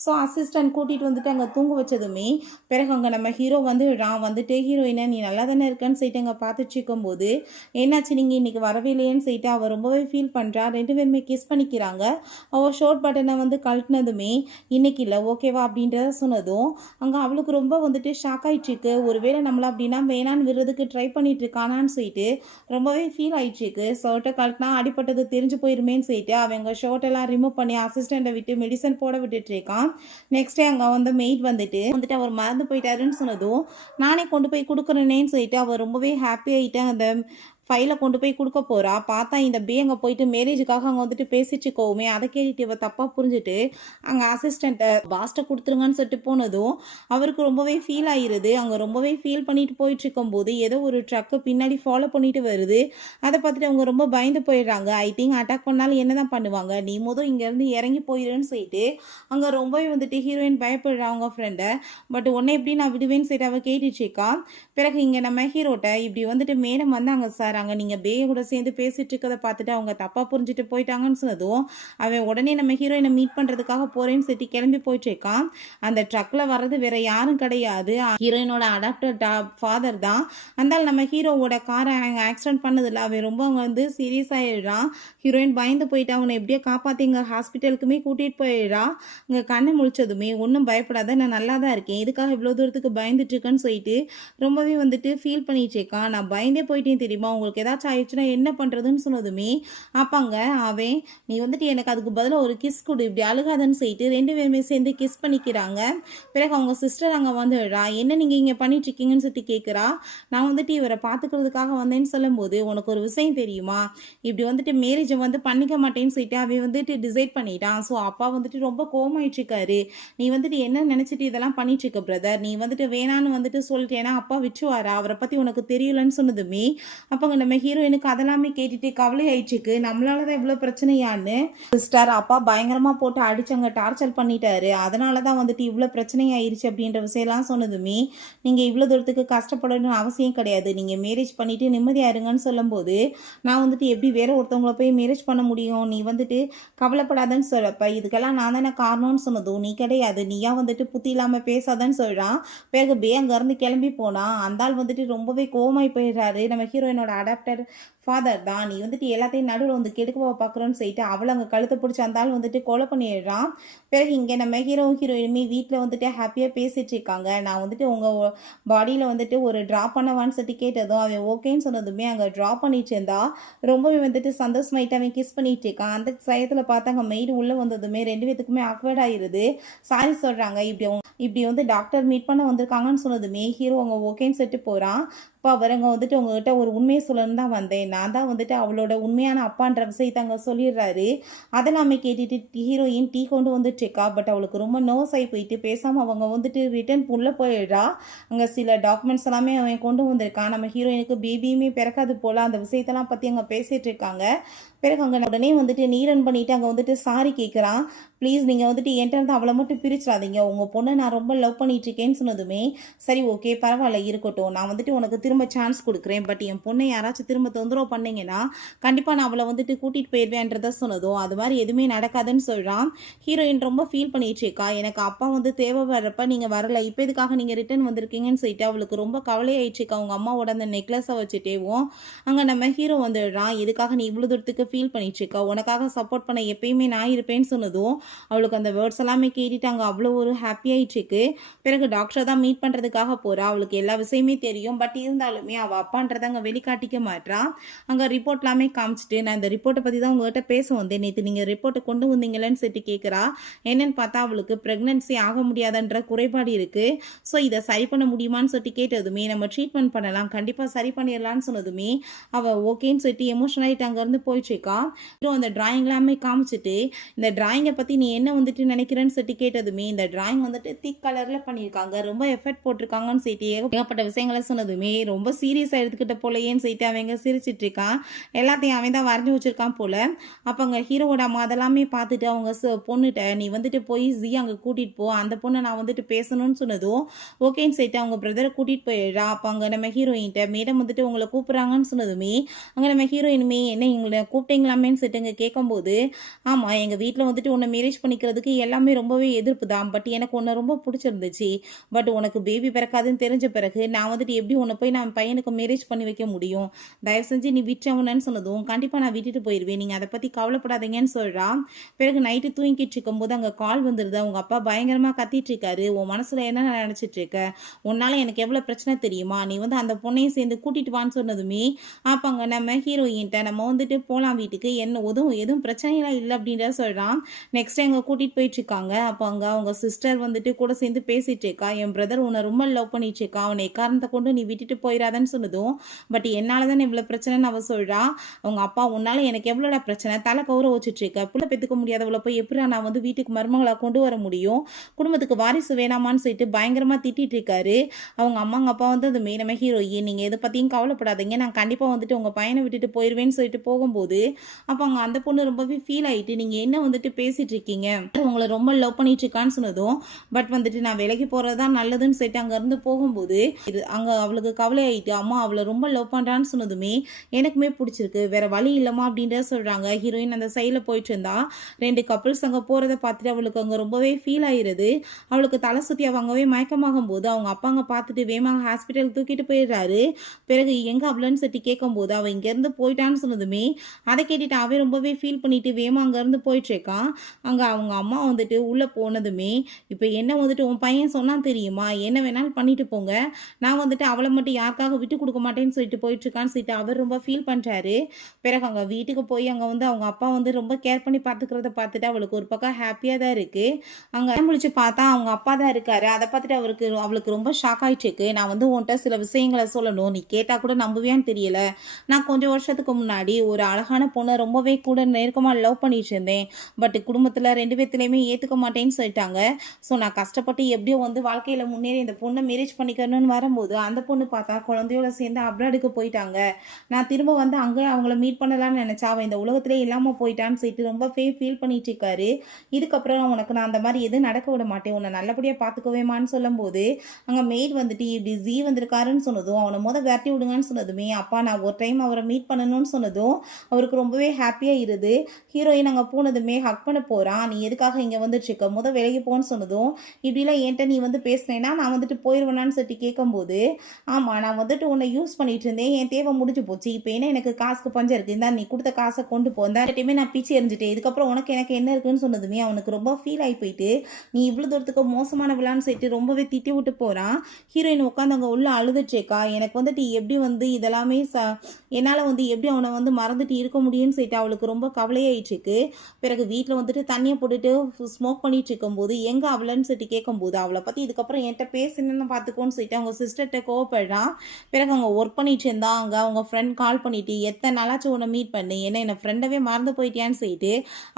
ஸோ அசிஸ்டன்ட் கூட்டிகிட்டு வந்துட்டு அங்கே தூங்க வச்சதுமே பிறகு அங்கே நம்ம ஹீரோ வந்துட்டு ஹீரோயினை நீ நல்லா தானே இருக்கன்னு சொல்லிட்டு அங்கே பார்த்துட்டு இருக்கும்போது என்னாச்சு நீங்கள் இன்றைக்கி வரவே இல்லையேன்னு சொல்லிட்டு அவள் ரொம்பவே ஃபீல் பண்ணுறா. ரெண்டு பேருமே கிஸ் பண்ணிக்கிறாங்க. அவள் ஷோர்ட் பட்டனை வந்து கழட்டினதுமே இன்னைக்கு இல்லை ஓகேவா அப்படின்றத சொன்னதும் அங்கே அவளுக்கு ரொம்ப வந்துட்டு ஷாக் ஆகிட்டுருக்கு. ஒருவேளை நம்மளை அப்படின்னா வேணான்னு விடுறதுக்கு ட்ரை பண்ணிட்டு இருக்கானான்னு சொல்லிட்டு ரொம்பவே ஃபீல் ஆகிட்டுருக்கு. ஷர்ட்டை கழட்டினா அடிப்பட்டது தெரிஞ்சு போயிருமேன்னு சொல்லிட்டு அவங்க ஷர்ட்டெல்லாம் ரிமூவ் பண்ணி அசிஸ்டண்ட்டை விட்டு மெடிசன் போட விட்டுட்டு இருக்கான். நெக்ஸ்ட் டே அங்கே வந்து மெய்ட் வந்துட்டு அவர் மறந்து போயிட்டாருன்னு சொன்னதும் நானே கொண்டு போய் கொடுக்குறேனேன்னு சொல்லிட்டு அவள் ரொம்பவே ஹாப்பி ஆகிட்டு அந்த ஃபைலை கொண்டு போய் கொடுக்க போகிறா. பார்த்தா இந்த பே அங்கே போயிட்டு மேரேஜுக்காக அங்கே வந்துட்டு பேசிச்சுக்கோவுமே அதை கேட்டுட்டு இவ தப்பாக புரிஞ்சுட்டு அங்கே அசிஸ்டண்ட்டை பாஸ்ட்டை கொடுத்துருங்கன்னு சொல்லிட்டு போனதும் அவருக்கு ரொம்பவே ஃபீல் ஆகிருது. அங்கே ரொம்பவே ஃபீல் பண்ணிட்டு போயிட்டு இருக்கும்போது ஏதோ ஒரு ட்ரக்கு பின்னாடி ஃபாலோ பண்ணிட்டு வருது. அதை பார்த்துட்டு அவங்க ரொம்ப பயந்து போயிடுறாங்க. ஐ திங்க் அட்டாக் பண்ணாலும் என்ன தான் பண்ணுவாங்க, நீ இங்கேருந்து இறங்கி போயிடுன்னு சொல்லிட்டு அங்கே ரொம்பவே வந்துட்டு ஹீரோயின் பயப்படுறா அவங்க ஃப்ரெண்டை. பட் உடனே எப்படி நான் விடுவேன்னு சொல்லிட்டு அவள் கேட்டுச்சுக்கா. பிறகு இங்கே நம்ம ஹீரோட்ட இப்படி வந்துட்டு மேடம் வந்து அங்கே சார் வராங்க. நீங்க பேய கூட சேர்ந்து பேசிட்டு இருக்கத பார்த்துட்டு அவங்க தப்பா புரிஞ்சுட்டு போயிட்டாங்கன்னு சொன்னதும், அவன் உடனே நம்ம ஹீரோயின மீட் பண்றதுக்காக போறேன்னு சொல்லிட்டு கிளம்பி போயிட்டு இருக்கான். அந்த ட்ரக்ல வர்றது வேற யாரும் கிடையாது. ஹீரோயினோட அடாப்டட் ஃபாதர் தான். அந்தால நம்ம ஹீரோவோட காரை ஆக்சிடென்ட் பண்ணதில்ல. அவன் ரொம்ப அங்க வந்து சீரியஸ் ஆயிடுறான். ஹீரோயின் பயந்து போயிட்டு அவனை எப்படியோ காப்பாத்தி இங்க ஹாஸ்பிட்டலுக்குமே கூட்டிட்டு போயிடுறா. இங்க கண்ணு முழிச்சதுமே ஒன்றும் பயப்படாத, நான் நல்லா தான் இருக்கேன், எதுக்காக இவ்வளோ தூரத்துக்கு பயந்துட்டு இருக்கேன்னு சொல்லிட்டு ரொம்பவே வந்துட்டு ஃபீல் பண்ணிட்டு இருக்கான். நான் பயந்தே போயிட்டேன் தெரியுமா, உங்களுக்கு ஏதாச்சும் ஆயிடுச்சுன்னா என்ன பண்றதுன்னு சொன்னதுமே அப்பாங்க அவன் நீ வந்துட்டு எனக்கு அதுக்கு பதிலாக ஒரு கிஸ் கொடு, இப்படி அழுகாதன்னு சொல்லிட்டு 2 பேருமே சேர்ந்து கிஸ் பண்ணிக்கிறாங்க. பிறகு அவங்க சிஸ்டர் அங்கே வந்துடுறா. என்ன நீங்கள் இங்கே பண்ணிட்டு இருக்கீங்கன்னு சொல்லிட்டு கேட்குறா. நான் வந்துட்டு இவரை பார்த்துக்கிறதுக்காக வந்தேன்னு சொல்லும்போது, உனக்கு ஒரு விஷயம் தெரியுமா, இப்படி வந்துட்டு மேரேஜை வந்து பண்ணிக்க மாட்டேன்னு சொல்லிட்டு அவன் வந்துட்டு டிசைட் பண்ணிட்டான். ஸோ அப்பா வந்துட்டு ரொம்ப கோவமாயிட்டு இருக்காரு. நீ வந்துட்டு என்ன நினச்சிட்டு இதெல்லாம் பண்ணிட்டு இருக்க பிரதர், நீ வந்துட்டு வேணான்னு வந்துட்டு சொல்லிட்டேன்னா அப்பா விட்டுருவாரா, அவரை பற்றி உனக்கு தெரியலன்னு சொன்னதுமே அப்போங்க நம்ம ஹீரோயினுக்கு அதெல்லாமே கேட்டுட்டு கவலை ஆயிடுச்சுக்கு, நம்மளால தான் இவ்வளோ பிரச்சனையான்னு. சிஸ்டர் அப்பா பயங்கரமாக போட்டு அடிச்சவங்க டார்ச்சர் பண்ணிட்டாரு, அதனால தான் வந்துட்டு இவ்வளோ பிரச்சனை ஆயிடுச்சு அப்படின்ற விஷயம்லாம் சொன்னதுமே, நீங்கள் இவ்வளோ தூரத்துக்கு கஷ்டப்படணும்னு அவசியம் கிடையாது, நீங்கள் மேரேஜ் பண்ணிவிட்டு நிம்மதியாக இருங்கன்னு சொல்லும்போது, நான் வந்துட்டு எப்படி வேற ஒருத்தவங்கள போய் மேரேஜ் பண்ண முடியும், நீ வந்துட்டு கவலைப்படாதன்னு சொல்கிறப்ப இதுக்கெல்லாம் நான் தானே காரணம்னு சொன்னதும், நீ கிடையாது, நீயா வந்துட்டு புத்தி இல்லாமல் பேசாதன்னு சொல்கிறான். பிறகு அங்கேருந்து கிளம்பி போனான். அந்த ஆள் வந்துட்டு ரொம்பவே கோவமாய் போயிடுறாரு. நம்ம ஹீரோயினோட அடாப்டர் ஃபாதர் தான், நீ வந்துட்டு எல்லாத்தையும் நடுவில் வந்து கெடுக்க பார்க்குறோன்னு சொல்லிட்டு அவளை அங்கே கழுத்தை பிடிச்சி அந்த ஆள் வந்துட்டு கொலை பண்ணிடுறான். பிறகு இங்கே நம்ம ஹீரோயினுமே வீட்டில் வந்துட்டு ஹாப்பியாக பேசிகிட்டு இருக்காங்க. நான் வந்துட்டு உங்கள் பாடியில் வந்துட்டு ஒரு ட்ரா பண்ணவான்னு சொல்லி கேட்டதும் அவன் ஓகேன்னு சொன்னதுமே அங்கே ட்ரா பண்ணிட்டு இருந்தா ரொம்பவே வந்துட்டு சந்தோஷமாயிட்டு அவன் கிஸ் பண்ணிட்டு இருக்கான். அந்த சயத்தில் பார்த்தா அங்கே மெய்டு உள்ளே வந்ததுமே 2 பேத்துக்குமே ஆக்வர்ட் ஆயிடுது. சாரி சொல்கிறாங்க. இப்படி வந்து டாக்டர் மீட் பண்ண வந்திருக்காங்கன்னு சொன்னதுமே ஹீரோ அவங்க ஓகேன்னு சொல்லிட்டு போகிறான். அப்பா அவரங்க வந்துட்டு உங்ககிட்ட ஒரு உண்மையை சொல்லணும்னு தான் வந்தேன், நான் தான் வந்துட்டு அவளோட உண்மையான அப்பான்ற விஷயத்தை அங்கே சொல்லிடுறாரு. அதெல்லாமே கேட்டுட்டு ஹீரோயின் டீ கொண்டு வந்துட்டு இருக்கா. பட் அவளுக்கு ரொம்ப நர்வஸ் ஆகி போயிட்டு பேசாமல் அவங்க வந்துட்டு ரிட்டர்ன் உள்ளே போயிடுறா. அங்கே சில டாக்குமெண்ட்ஸ் எல்லாமே அவன் கொண்டு வந்திருக்கான். நம்ம ஹீரோயினுக்கு பேபியுமே பிறக்காது போல் அந்த விஷயத்தெல்லாம் பற்றி அங்கே பேசிகிட்டு இருக்காங்க. பிறகு அங்கே உடனே வந்துட்டு நீரன் பண்ணிவிட்டு அங்கே வந்துட்டு சாரி கேட்குறான். ப்ளீஸ் நீங்கள் வந்துட்டு என்கிட்ட இருந்து அவளை மட்டும் பிரிச்சிடாதீங்க, உங்கள் பொண்ணை நான் ரொம்ப லவ் பண்ணிகிட்ருக்கேன்னு சொன்னதுமே சரி ஓகே பரவாயில்ல இருக்கட்டும், நான் வந்துட்டு உனக்கு திரும்ப சான்ஸ் கொடுக்குறேன், பட் என் பொண்ணை யாராச்சும் திரும்ப தொந்தரவு பண்ணிங்கன்னா கண்டிப்பாக நான் அவளை வந்துட்டு கூட்டிகிட்டு போயிடுவேன்றதை சொன்னதும் அது மாதிரி எதுவுமே நடக்காதுன்னு சொல்கிறான். ஹீரோயின் ரொம்ப ஃபீல் பண்ணிட்டு இருக்கா. எனக்கு அப்பா வந்து தேவைப்படுறப்ப நீங்கள் வரல, இப்போ இதுக்காக நீங்கள் ரிட்டர்ன் வந்திருக்கீங்கன்னு சொல்லிட்டு அவளுக்கு ரொம்ப கவலையாயிடுச்சுக்கா. அவங்க அம்மாவோட அந்த நெக்லஸை வச்சுட்டேவும் அங்கே நம்ம ஹீரோ வந்துடுறான். இதுக்காக நீ இவ்வளோ தூரத்துக்கு ஃபீல் பண்ணிட்டு இருக்கா, உனக்காக சப்போர்ட் பண்ண எப்பயுமே நான் இருப்பேன்னு சொன்னதும் அவளுக்கு அந்த வேர்ட்ஸ் எல்லாமே கேட்டுட்டு அங்கே அவ்வளோ ஒரு ஹாப்பி ஆயிடுச்சுக்கு. பிறகு டாக்டரை தான் மீட் பண்ணுறதுக்காக போகிறா. அவளுக்கு எல்லா விஷயமே தெரியும். பட் இருந்தாலுமே அவள் அப்பான்றதை அங்கே வெளிக்காட்டிக்க மாட்டான். அங்கே ரிப்போர்ட் எல்லாமே காமிச்சிட்டு நான் இந்த ரிப்போர்ட்டை பற்றி தான் உங்கள்கிட்ட பேச வந்தேன், நேற்று நீங்கள் ரிப்போர்ட்டை கொண்டு வந்தீங்களேன்னு சொல்லிட்டு கேட்குறா. என்னன்னு பார்த்தா அவளுக்கு ப்ரெக்னன்சி ஆக முடியாதுன்ற குறைபாடு இருக்குது. ஸோ இதை சரி பண்ண முடியுமான்னு சொல்லிட்டு கேட்டதுமே நம்ம ட்ரீட்மெண்ட் பண்ணலாம், கண்டிப்பாக சரி பண்ணிடலான்னு சொன்னதுமே அவள் ஓகேன்னு சொல்லிட்டு எமோஷனல் ஆகிட்டு அங்கேருந்து போயிட்டுருக்கா. அந்த டிராயிங் எல்லாமே காமிச்சிட்டு இந்த டிராயிங்கை பற்றி நீ என்ன வந்துட்டு நினைக்கிறேன்னு சொல்லிட்டு கேட்டதுமே இந்த டிராயிங் வந்துட்டு திக் கலரில் பண்ணியிருக்காங்க, ரொம்ப எஃபர்ட் போட்டிருக்காங்கன்னு சொல்லிட்டு ஏகப்பட்ட விஷயங்களை சொன்னதுமே ரொம்ப சீரியஸாக எடுத்துக்கிட்ட போலையேன்னு சொல்லிட்டு அவங்க சிரிச்சிட்டு இருக்கான். எல்லாத்தையும் அவன் தான் வரைஞ்சி வச்சிருக்கான் போல. அப்போ அங்கே ஹீரோவோட அம்மா அதெல்லாமே பார்த்துட்டு அவங்க பொண்ணுகிட்ட நீ வந்துட்டு போய் அங்கே கூட்டிகிட்டு போ, அந்த பொண்ணை நான் வந்துட்டு பேசணும்னு சொன்னதும் ஓகேன்னு சொல்லிட்டு அவங்க பிரதரை கூட்டிகிட்டு போயிடுறா. அப்போ அங்கே நம்ம ஹீரோயின்ட்ட மேடம் வந்துட்டு உங்களை கூப்பிட்றாங்கன்னு சொன்னதுமே அங்கே நம்ம ஹீரோயினுமே என்ன எங்களை கூப்பிட்டீங்களாமேன்னு சொல்லிட்டு அங்கே கேட்கும்போது ஆமாம் எங்கள் வீட்டில் வந்துட்டு உன்னை மேரேஜ் பண்ணிக்கிறதுக்கு எல்லாமே ரொம்பவே எதிர்ப்பு தான், பட் எனக்கு உன்னை ரொம்ப பிடிச்சிருந்துச்சு, பட் உனக்கு பேபி பிறக்காதுன்னு தெரிஞ்ச பிறகு நான் வந்துட்டு எப்படி உன்னை போய் நான் பையனுக்கு மேரேஜ் பண்ணி வைக்க முடியும், தயவு செஞ்சு நீ விட்டுறவுன்னு சொன்னதும் கண்டிப்பாக நான் விட்டுட்டு போயிடுவேன், நீங்கள் அதை பற்றி கவலைப்படாதீங்கன்னு சொல்கிறான். பிறகு நைட்டு தூங்கிட்டு இருக்கும்போது அங்கே கால் வந்துடுது. அவங்க அப்பா பயங்கரமாக கத்திட்டு இருக்காரு. உன் மனசில் என்ன நினச்சிட்டு இருக்க, உன்னால் எனக்கு எவ்வளோ பிரச்சனை தெரியுமா, நீ வந்து அந்த பொண்ணையும் சேர்ந்து கூட்டிட்டு வான்னு சொன்னதுமே அப்போங்க நம்ம ஹீரோயின்ட்ட நம்ம வந்துட்டு போகலாம் வீட்டுக்கு, என்ன எதுவும் பிரச்சனைலாம் இல்லை அப்படின்றத சொல்கிறான். நெக்ஸ்ட் எங்கே கூட்டிகிட்டு போயிட்டுருக்காங்க. அப்போ அங்கே அவங்க சிஸ்டர் வந்துட்டு கூட சேர்ந்து பேசிகிட்டு இருக்கா. என் பிரதர் உன்னை ரொம்ப லவ் பண்ணிட்டு இருக்கா, அவனை எக்காரணத்தை கொண்டு நீ விட்டுட்டு போயிடாதன்னு சொன்னதும் பட் என்னால் தானே இவ்வளோ பிரச்சனைன்னு அவள் சொல்கிறா. அவங்க அப்பா உன்னால் எனக்கு எவ்வளோடா பிரச்சனை, தலை கௌர வச்சுட்டு இருக்க, புள்ள பெற்றுக்க முடியாதவளை போய் எப்படி நான் வந்து வீட்டுக்கு மருமகளாக கொண்டு வர முடியும், குடும்பத்துக்கு வாரிசு வேணாமான்னு சொல்லிட்டு பயங்கரமாக திட்டிகிட்டு இருக்காரு. அவங்க அம்மாங்க அப்பா வந்து அது மெயினமே ஹீரோயின் நீங்கள் எதை பற்றியும் கவலைப்படாதீங்க, நான் கண்டிப்பாக வந்துட்டு உங்கள் பையனை விட்டுட்டு போயிடுவேன்னு சொல்லிட்டு போகும்போது அப்போ அங்கே அந்த பொண்ணு ரொம்பவே ஃபீல் ஆகிட்டு நீங்கள் என்ன வந்துட்டு பேசிகிட்டு இருக்கீங்க, உங்களை ரொம்ப லவ் பண்ணிட்டு இருக்கான்னு சொன்னதும், பட் வந்துட்டு நான் விலகி போகிறது தான் நல்லதுன்னு சொல்லிட்டு அங்கேருந்து போகும்போது அங்கே அவளுக்கு கவலை ஆகிட்டு, அம்மா அவளை ரொம்ப லவ் பண்ணுறான்னு சொன்னதுமே எனக்குமே பிடிச்சிருக்கு, வேற வழி இல்லைம்மா அப்படின்றத சொல்கிறாங்க. ஹீரோயின் அந்த சைடில் போயிட்டு இருந்தா 2 கப்பிள்ஸ் அங்கே போகிறத பார்த்துட்டு அவளுக்கு அங்கே ரொம்பவே ஃபீல் ஆகிடுது. அவளுக்கு தலை சுற்றி அவங்கவே மயக்கமாகும் போது அவங்க அப்பா அங்கே பார்த்துட்டு வேகமாக ஹாஸ்பிட்டலுக்கு தூக்கிட்டு போயிடுறாரு. பிறகு எங்கே அவளன்னு சொல்லி கேட்கும்போது அவள் இங்கேருந்து போயிட்டான்னு சொன்னதுமே அதை கேட்டுட்டு அவன் ரொம்பவே ஃபீல் பண்ணிட்டு வேகமாக அங்கேருந்து போயிட்டுருக்கான். அங்கே அவங்க அம்மா வந்துட்டு உள்ளே போனதுமே, இப்போ என்ன வந்துட்டு உன் பையன் சொன்னான் தெரியுமா, என்ன வேணாலும் பண்ணிட்டு போங்க, நான் வந்துட்டு அவளை மட்டும் யாருக்காக விட்டு கொடுக்க மாட்டேன்னு சொல்லிட்டு போயிட்டுருக்கான்னு சொல்லிட்டு அவர் ரொம்ப ஃபீல் பண்ணுறாரு. பிறகு அங்கே வீட்டுக்கு போய் அங்கே வந்து அவங்க அப்பா வந்து ரொம்ப கேர் பண்ணி பார்த்துக்கிறத பார்த்துட்டு அவளுக்கு ஒரு பக்கம் ஹாப்பியாக தான் இருக்குது. அங்கே முழிச்சு பார்த்தா அவங்க அப்பா தான் இருக்காரு. அதை பார்த்துட்டு அவளுக்கு ரொம்ப ஷாக் ஆகிட்டுருக்கு. நான் வந்து உன்கிட்ட சில விஷயங்களை சொல்லணும், நீ கேட்டால் கூட நம்புவியான்னு தெரியல. நான் கொஞ்சம் வருஷத்துக்கு முன்னாடி ஒரு அழகான பொண்ணை ரொம்பவே கூட நெருக்கமாக லவ் பண்ணிட்டு இருந்தேன். பட் குடும்பத்தில் 2 பேர்த்துலையுமே ஏற்றுக்க மாட்டேன்னு சொல்லிட்டாங்க. ஸோ நான் கஷ்டப்பட்டு எப்படியோ வந்து வாழ்க்கையில் முன்னேறி இந்த பொண்ணை மேரேஜ் பண்ணிக்கணும்னு வரும்போது அந்த பொண்ணு பார்த்தா குழந்தையோட சேர்ந்து அப்ராடுக்கு போயிட்டாங்க. நான் திரும்ப வந்து அங்கே அவங்கள மீட் பண்ணலான்னு நினச்சா அவன் இந்த உலகத்திலே இல்லாமல் போயிட்டான்னு சொல்லிட்டு ரொம்ப ஃபீல் பண்ணிட்டு இருக்காரு. இதுக்கப்புறம் உனக்கு நான் அந்த மாதிரி எதுவும் நடக்க விட மாட்டேன், உன்னை நல்லபடியாக பார்த்துக்கவேமான்னு சொல்லும்போது அங்கே மெய்ட் வந்துட்டு இப்படி ஜீ வந்திருக்காருன்னு சொன்னதும் அவனை விரட்டி விடுங்கன்னு சொன்னதுமே அப்பா நான் ஒரு டைம் அவரை மீட் பண்ணணும்னு சொன்னதும் அவருக்கு ரொம்பவே ஹாப்பியாக இருது. ஹீரோயின் அங்கே போனதுமே ஹக் பண்ண போகிறான். நீ எதுக்காக இங்கே வந்துட்டுருக்க, விலகி போன்னு சொன்னதும் இப்படிலாம் என்கிட்ட நீ வந்து பேசினேன்னா நான் வந்துட்டு போயிடுவேனான்னு சொல்லிட்டு கேட்கும்போது, ஆமாம் நான் வந்துட்டு உன்னை யூஸ் பண்ணிட்டு இருந்தேன், என் தேவை முடிஞ்சு போச்சு, இப்போ என்ன எனக்கு காசுக்கு பஞ்சம் இருக்குது, இந்த நீ கொடுத்த காசை கொண்டு போ, இந்த டைமே நான் பிச்சு எரிஞ்சிட்டேன், இதுக்கப்புறம் எனக்கு என்ன இருக்குன்னு சொன்னதுமே அவனுக்கு ரொம்ப ஃபீல் ஆகி போயிட்டு நீ இவ்வளோ தூரத்துக்கு மோசமான விழான்னு சொல்லிட்டு ரொம்பவே திட்டி விட்டு போகிறான். ஹீரோயின் உட்காந்து அங்கே உள்ள அழுதுச்சேக்கா, எனக்கு வந்துட்டு எப்படி வந்து இதெல்லாமே என்னால் வந்து எப்படி அவனை வந்து மறந்துட்டு இருக்க முடியும்னு சொல்லிட்டு அவளுக்கு ரொம்ப கவலையாயிட்டுருக்கு. பிறகு வீட்டில் வந்துட்டு தண்ணியை போட்டுட்டு ஸ்மோக் பண்ணிட்டு இருக்கும்போது எங்கே அவளைன்னு சொல்லிட்டு கேட்கும்போது அவளை பற்றி இதுக்கப்புறம் என்கிட்ட பேசணுன்னு பார்த்துக்கோன்னு சொல்லிட்டு அவங்க சிஸ்டர்கிட்ட கோவப்படுறான். பிறகு அவங்க ஒர்க் பண்ணிட்டு இருந்தா அங்கே அவங்க ஃப்ரெண்ட் கால் பண்ணிட்டு எத்தனை நாளாச்சும் உன்னை மீட் பண்ணு, ஏன்னா என்னை ஃப்ரெண்டவே மறந்து போயிட்டியான்னு சொல்லிட்டு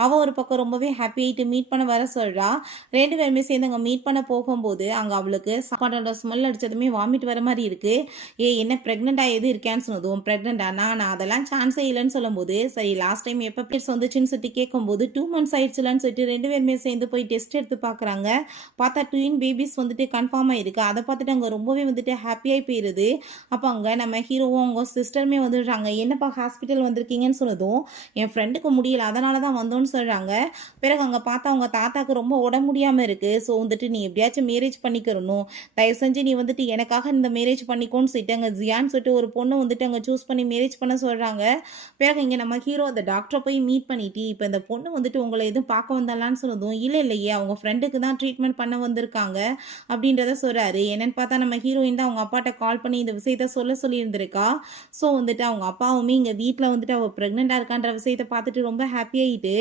அவள் ஒரு பக்கம் ரொம்பவே ஹாப்பி ஆகிட்டு மீட் பண்ண வர சொல்கிறா. 2 பேருமே சேர்ந்து அங்கே மீட் பண்ண போகும்போது அங்கே அவளுக்கு சாப்பாடோட ஸ்மெல் அடித்ததுமே வாமிட் வர மாதிரி இருக்குது. என்ன ப்ரெக்னெண்ட்டாக எது இருக்கேன்னு சொன்னதும் ப்ரெக்னெண்ட்டானா நான் அதெல்லாம் சான்ஸே இல்லைன்னு சொல்லும்போது சரி லாஸ்ட் டைம் எப்போ பீரியட்ஸ் வந்துச்சுன்னு சொல்லிட்டு கேட்கும்போது 2 months ஆயிடுச்சுலன்னு சொல்லிட்டு 2 பேருமே சேர்ந்து போய் டெஸ்ட் எடுத்து பார்க்குறாங்க. பார்த்தா ட்வின் பேபிஸ் வந்துட்டு கன்ஃபார்ம் ஆகிருக்கு. அதை பார்த்துட்டு அங்கே ரொம்பவே வந்துட்டு ஹாப்பியாகி போயிடுது. அப்போ அங்கே நம்ம ஹீரோவும் அவங்க சிஸ்டருமே வந்துடுறாங்க. என்னப்பா ஹாஸ்பிட்டல் வந்திருக்கீங்கன்னு சொன்னதும் என் ஃப்ரெண்டுக்கு முடியல அதனால தான் வந்தோன்னு சொல்கிறாங்க. பிறகு அங்கே பார்த்தா அவங்க தாத்தாக்கு ரொம்ப உடம்பு முடியாமல் இருக்குது. ஸோ வந்துட்டு நீ எப்படியாச்சும் மேரேஜ் பண்ணிக்கிறணும், தயவு செஞ்சு நீ வந்துட்டு எனக்காக இந்த மேரேஜ் பண்ணிக்கோன்னு சொல்லிட்டு அங்கே ஜியான்னு சொல்லிட்டு ஒரு பொண்ணு வந்துட்டு அங்கே சூஸ் பண்ணி மேரேஜ் பண்ண சொல்கிறாங்க. பிறகு இங்கே நம்ம ஹீரோ அந்த டாக்டரை போய் மீட் பண்ணிட்டு இப்போ இந்த பொண்ணு வந்துட்டு உங்களை எதுவும் பார்க்க வந்தாலான்னு சொன்னதும் இல்லையே அவங்க ஃப்ரெண்டுக்கு தான் ட்ரீட்மெண்ட் பண்ண வந்திருக்காங்க அப்படின்றத சொல்கிறாரு. என்னென்னு பார்த்தா நம்ம ஹீரோயின் தான் அவங்க அப்பாட்ட கால் பண்ணி இந்த விஷயத்த சொல்லியிருந்திருக்கா. ஸோ வந்துட்டு அவங்க அப்பாவுமே இங்கே வீட்டில் வந்துட்டு அவள் ப்ரெக்னெண்ட்டாக இருக்கான்ற விஷயத்தை பார்த்துட்டு ரொம்ப ஹாப்பியாகிட்டு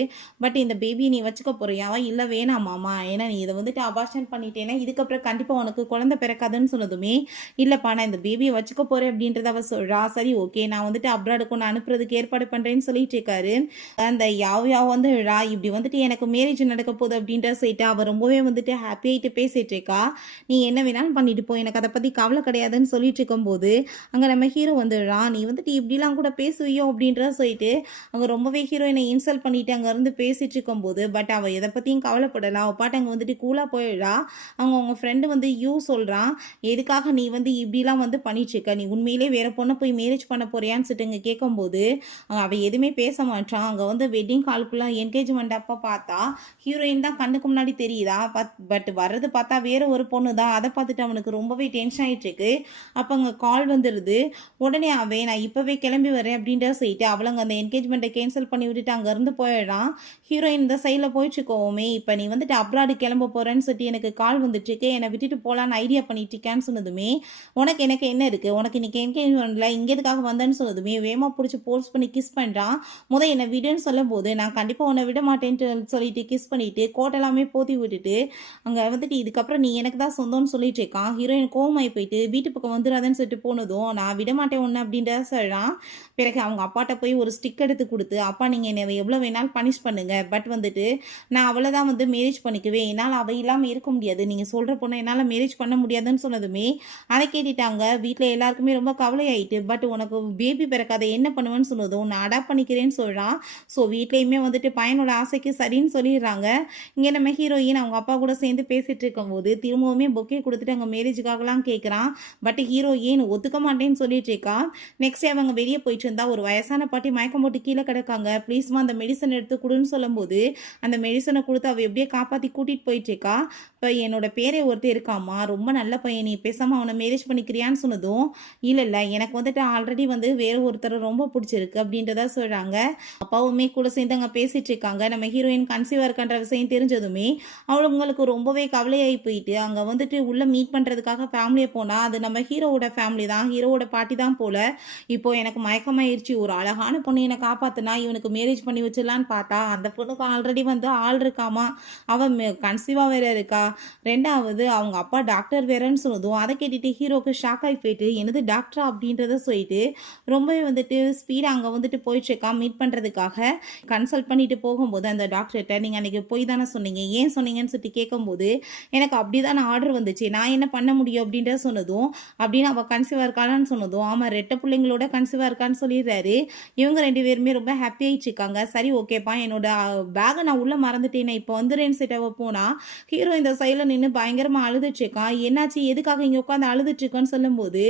பட் இந்த பேபியை நீ வச்சுக்க போறியாவா இல்லை வேணாமாம்மா, ஏன்னா நீ இதை வந்துட்டு அபார்ஷன் பண்ணிட்டேன்னா இதுக்கப்புறம் கண்டிப்பாக உனக்கு குழந்தை பிறக்காதுன்னு சொன்னதுமே இல்லைப்பா நான் இந்த பேபியை வச்சுக்க போகிறேன் அப்படின்றத அவள் சொல்கிறா. சரி ஓகே நான் வந்துட்டு அப்ராடுக்கு ஒன்று அனுப்புறதுக்கு ஏற்பாடு பண்ணுறேன்னு சொல்லிட்டு இருக்காரு. அந்த யாவ் வந்து இப்படி வந்துட்டு எனக்கு மேரேஜ் நடக்க போகுது அப்படின்ற சொல்லிட்டு அவள் ரொம்பவே வந்துட்டு ஹாப்பியாகிட்டு பேசிகிட்டு இருக்கா. நீ என்ன வேணாலும் பண்ணிட்டு போ, எனக்கு அதை பற்றி கவலை கிடையாதுன்னு சொல்லிட்டு இருக்கும்போது அங்கே நம்ம ஹீரோ வந்துடுறான். நீ வந்துட்டு இப்படிலாம் கூட பேசுவியோ அப்படின்றத சொல்லிட்டு அங்கே ரொம்பவே ஹீரோயினை இன்சல்ட் பண்ணிட்டு அங்கேருந்து பேசிகிட்டு இருக்கும்போது பட் அவள் எதை பற்றியும் கவலைப்படலாம். அவள் பாட்டு அங்கே வந்துட்டு கூலாக போயிடுறா. அவங்க ஃப்ரெண்டு வந்து சொல்கிறான் எதுக்காக நீ வந்து இப்படிலாம் வந்து பண்ணிட்டுருக்க, நீ உண்மையிலே வேறு பொண்ணை போய் மேரேஜ் பண்ண போறியான்னு சொல்லிட்டு இங்கே கேட்கும்போது அவள் எதுவுமே பேச மாட்டான். அங்கே வந்து வெட்டிங் காலுக்குள்ளே என்கேஜ்மெண்ட் அப்போ பார்த்தா ஹீரோயின் தான் கண்ணுக்கு முன்னாடி தெரியுதா, பட் வர்றது பார்த்தா வேறு ஒரு பொண்ணு தான். அதை பார்த்துட்டு அவனுக்கு ரொம்பவே டென்ஷன் ஆகிட்டுருக்கு. அப்போ அங்கே கால் வந்துடுது. உடனே அவன் நான் இப்போவே கிளம்பி வரேன் அப்படின்ற சொல்லிட்டு அவளங்க அந்த என்கேஜ்மெண்ட்டை கேன்சல் பண்ணி விட்டுட்டு அங்கேருந்து போயிடுறான். ஹீரோயின் இந்த சைடில் போயிட்டுருக்கோமே இப்போ நீ வந்துட்டு அப்ராடு கிளம்ப போகிறேன்னு சொல்லிட்டு எனக்கு கால் வந்துட்டுருக்கு, என்னை விட்டுட்டு போகலான்னு ஐடியா பண்ணிட்டு இருக்கேன்னு சொன்னதுமே எனக்கு என்ன இருக்குது, உனக்கு இன்னைக்கு என்கேஜ்மெண்ட்டில் இங்கே எதுக்காக வந்தேன்னு சொன்னதுமே வேகமாக பிடிச்சி போர்ஸ் பண்ணி கிஸ் பண்ணுறான். என்னை விடுன்னு சொல்லும் போது நான் கண்டிப்பாக உன்னை விட மாட்டேன்ட்டு சொல்லிட்டு கிஸ் பண்ணிவிட்டு கோட்டெல்லாமே போத்தி விட்டுட்டு அங்கே வந்துட்டு இதுக்கப்புறம் நீ எனக்கு தான் சொந்தம்னு சொல்லிட்டு இருக்கான். ஹீரோயின் கோவமாகி போயிட்டு வீட்டு பக்கம் வந்துடாதுன்னு சொல்லிட்டு போனதும் நான் விட மாட்டேன் ஒன்று அப்படின்றத சொல்கிறான். பிறகு அவங்க அப்பாட்ட போய் ஒரு ஸ்டிக் எடுத்து கொடுத்து அப்பா நீங்கள் என்னை எவ்வளோ வேணாலும் பனிஷ் பண்ணுங்கள், பட் வந்துட்டு நான் அவளை தான் வந்து மேரேஜ் பண்ணிக்குவேன், என்னால் அவள் இல்லாமல் இருக்க முடியாது, நீங்கள் சொல்கிற பொண்ணை என்னால் மேரேஜ் பண்ண முடியாதுன்னு சொன்னதுமே அதை கேட்டுட்டாங்க. வீட்டில் எல்லாருக்குமே ரொம்ப கவலையாயிட்டு பட் உனக்கு பேபி பிறக்காத என்ன பண்ணுவேன்னு சொன்னதும் நான் அடாப்ட் பண்ணிக்கிறேன்னு சொல்கிறான். ஸோ வீட்லேயுமே வந்துட்டு பையனோட ஆசைக்கு சரின்னு சொல்லிடுறாங்க. இங்கே நம்ம ஹீரோயின் அவங்க அப்பா கூட சேர்ந்து பேசிகிட்டு இருக்கும்போது திரும்பவுமே பொக்கே கொடுத்துட்டு அங்கே மேரேஜுக்காகலாம் கேட்குறான். பட் ஹீரோயின் ஒத்துக்க மாட்டேன்னு சொல்லிட்டு இருக்கா. நெக்ஸ்ட் டே அவங்க வெளியே போயிட்டு இருந்தா ஒரு வயசான பாட்டி மயக்கம் போட்டு கீழே கிடக்காங்க. ப்ளீஸ்மா அந்த மெடிசன் எடுத்து கொடுன்னு சொல்லும்போது அந்த மெடிசனை கொடுத்து அவள் எப்படியே காப்பாற்றி கூட்டிகிட்டு போயிட்டு இருக்கா. இப்போ என்னோட பேரை ஒருத்தர் இருக்காம்மா, ரொம்ப நல்ல பையன், நீ பேசாமல் அவனை மேரேஜ் பண்ணிக்கிறியான்னு சொன்னதும் இல்லை எனக்கு வந்துட்டு ஆல்ரெடி வந்து வேறு ஒருத்தரை ரொம்ப பிடிச்சிருக்கு அப்படின்றத சொல்கிறாங்க. அப்பாவுமே கூட சேர்ந்து அங்கே பேசிகிட்டு இருக்காங்க. நம்ம ஹீரோயின் கன்சீவாக இருக்கான்ற விஷயம் தெரிஞ்சதுமே அவங்களுக்கு ரொம்பவே கவலையாகி போயிட்டு அங்கே வந்துட்டு உள்ளே மீட் பண்ணுறதுக்காக ஃபேமிலியை போனால் அது நம்ம ஹீரோவோட ஃபேமிலி தான், ஹீரோவோட பாட்டி தான் போல். இப்போ எனக்கு மயக்கமாயிருச்சு, ஒரு அழகான பொண்ணு என்னை காப்பாற்றினா இவனுக்கு மேரேஜ் பண்ணி வச்சிடலான்னு பார்த்தா அந்த பொண்ணுக்கு ஆல்ரெடி வந்து ஆள் இருக்காமா, அவன் கன்சீவாக வேற இருக்கா. ரெண்டாவது அவங்க அப்பா டாக்டர் வேறன்னு சொன்னதும் அதை கேட்டுட்டு ஹீரோக்கு ஷாக் ஆகி போயிட்டு என்னது டாக்டரா அப்படின்றத சொல்லிட்டு ரொம்பவே வந்துட்டு ஸ்பீடாக அங்கே வந்துட்டு போயிட்டுருக்கா மீட் பண்ணுறதுக்காக. கன்சல்ட் பண்ணிட்டு போகும்போது அந்த டாக்டர்கிட்ட நீங்கள் அன்றைக்கி போய் தானே சொன்னீங்க, ஏன் சொன்னீங்கன்னு சொல்லிட்டு கேட்கும்போது எனக்கு அப்படி தான் ஆர்டர் வந்துச்சு, நான் என்ன பண்ண முடியும் அப்படின்றத சொன்னதும் அப்படின்னு அவள் கன்சீவாக இருக்காளான்னு சொன்னதும் ஆமாம் ரெட்டை பிள்ளைங்களோட கன்சீவாக இருக்கான்னு சொல்லிடுறாரு. இவங்க 2 பேருமே ரொம்ப ஹாப்பி ஆகிட்டு இருக்காங்க. சரி ஓகேப்பா என்னோட பேகை நான் உள்ளே மறந்துட்டேன், இப்போ வந்துடுறேன்னு சொல்லிட்டு போனால் ஹீரோ இந்த சைடில் நின்று பயங்கரமாக அழுதுட்ருக்கான். என்னாச்சு எதுக்காக இங்கே உட்காந்து அழுதுட்ருக்கான்னு சொல்லும்போது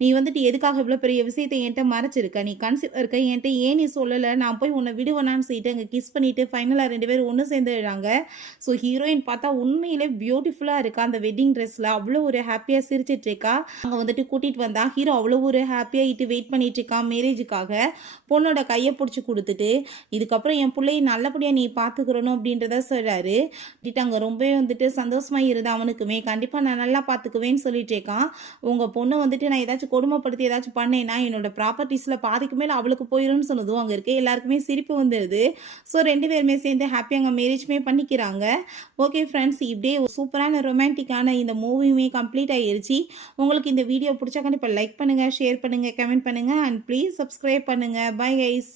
நீ வந்துட்டு எதுக்காக இவ்வளோ பெரிய விஷயத்தை என்கிட்ட மறைச்சிருக்க, நீ கன்சீவ் இருக்க என்கிட்ட ஏன் நீ சொல்லலை, நான் போய் உன்னை விடுவேனான்னு சொல்லிட்டு அங்கே கிஸ் பண்ணிவிட்டு ஃபைனலாக 2 பேரும் ஒன்று சேர்ந்துடுறாங்க. ஸோ ஹீரோயின் பார்த்தா உண்மையிலே பியூட்டிஃபுல்லாக இருக்கா அந்த வெட்டிங் ட்ரெஸ்ஸில், அவ்வளோ ஒரு ஹாப்பியாக சிரிச்சிட்டு இருக்கா. அங்கே வந்துட்டு கூட்டிகிட்டு வந்தா ஹீரோ அவ்வளோ ஒரு ஹாப்பியாக இட்டு வெயிட் பண்ணிட்டு இருக்கான் மேரேஜுக்காக. பொண்ணோட கையை பிடிச்சி கொடுத்துட்டு இதுக்கப்புறம் என் பிள்ளையை நல்லபடியாக நீ பார்த்துக்கிறணும் அப்படின்றத சொல்கிறாரு. அங்கே ரொம்பவே வந்துட்டு சந்தோஷமாக இருந்தது அவனுக்குமே. கண்டிப்பாக நான் நல்லா பார்த்துக்குவேன்னு சொல்லிட்டு இருக்கான். உங்கள் பொண்ணு வந்துட்டு நான் ஏதாச்சும் கொடுமைப்படுத்தி ஏதாச்சும் பண்ணேன்னா என்னோட ப்ராப்பர்ட்டிஸில் பாதிக்கு மேலே அவளுக்கு போயிடும்னு சொன்னதும் அங்கே இருக்க எல்லாருக்குமே சிரிப்பு வந்துடுது. ஸோ 2 பேருமே சேர்ந்து ஹாப்பியாக அங்கே மேரேஜ்மே பண்ணிக்கிறாங்க. ஓகே ஃப்ரெண்ட்ஸ், இப்படியே ஒரு சூப்பரான ரொமான்டிக்கான இந்த மூவியுமே கம்ப்ளீட் ஆகிருச்சு. உங்களுக்கு இந்த வீடியோ பிடிச்சா கண்டிப்பாக லைக் பண்ணுங்கள், ஷேர் பண்ணுங்கள், கமெண்ட் பண்ணுங்கள் அண்ட் ப்ளீஸ் சப்ஸ்கிரைப் பண்ணுங்கள். Bye guys.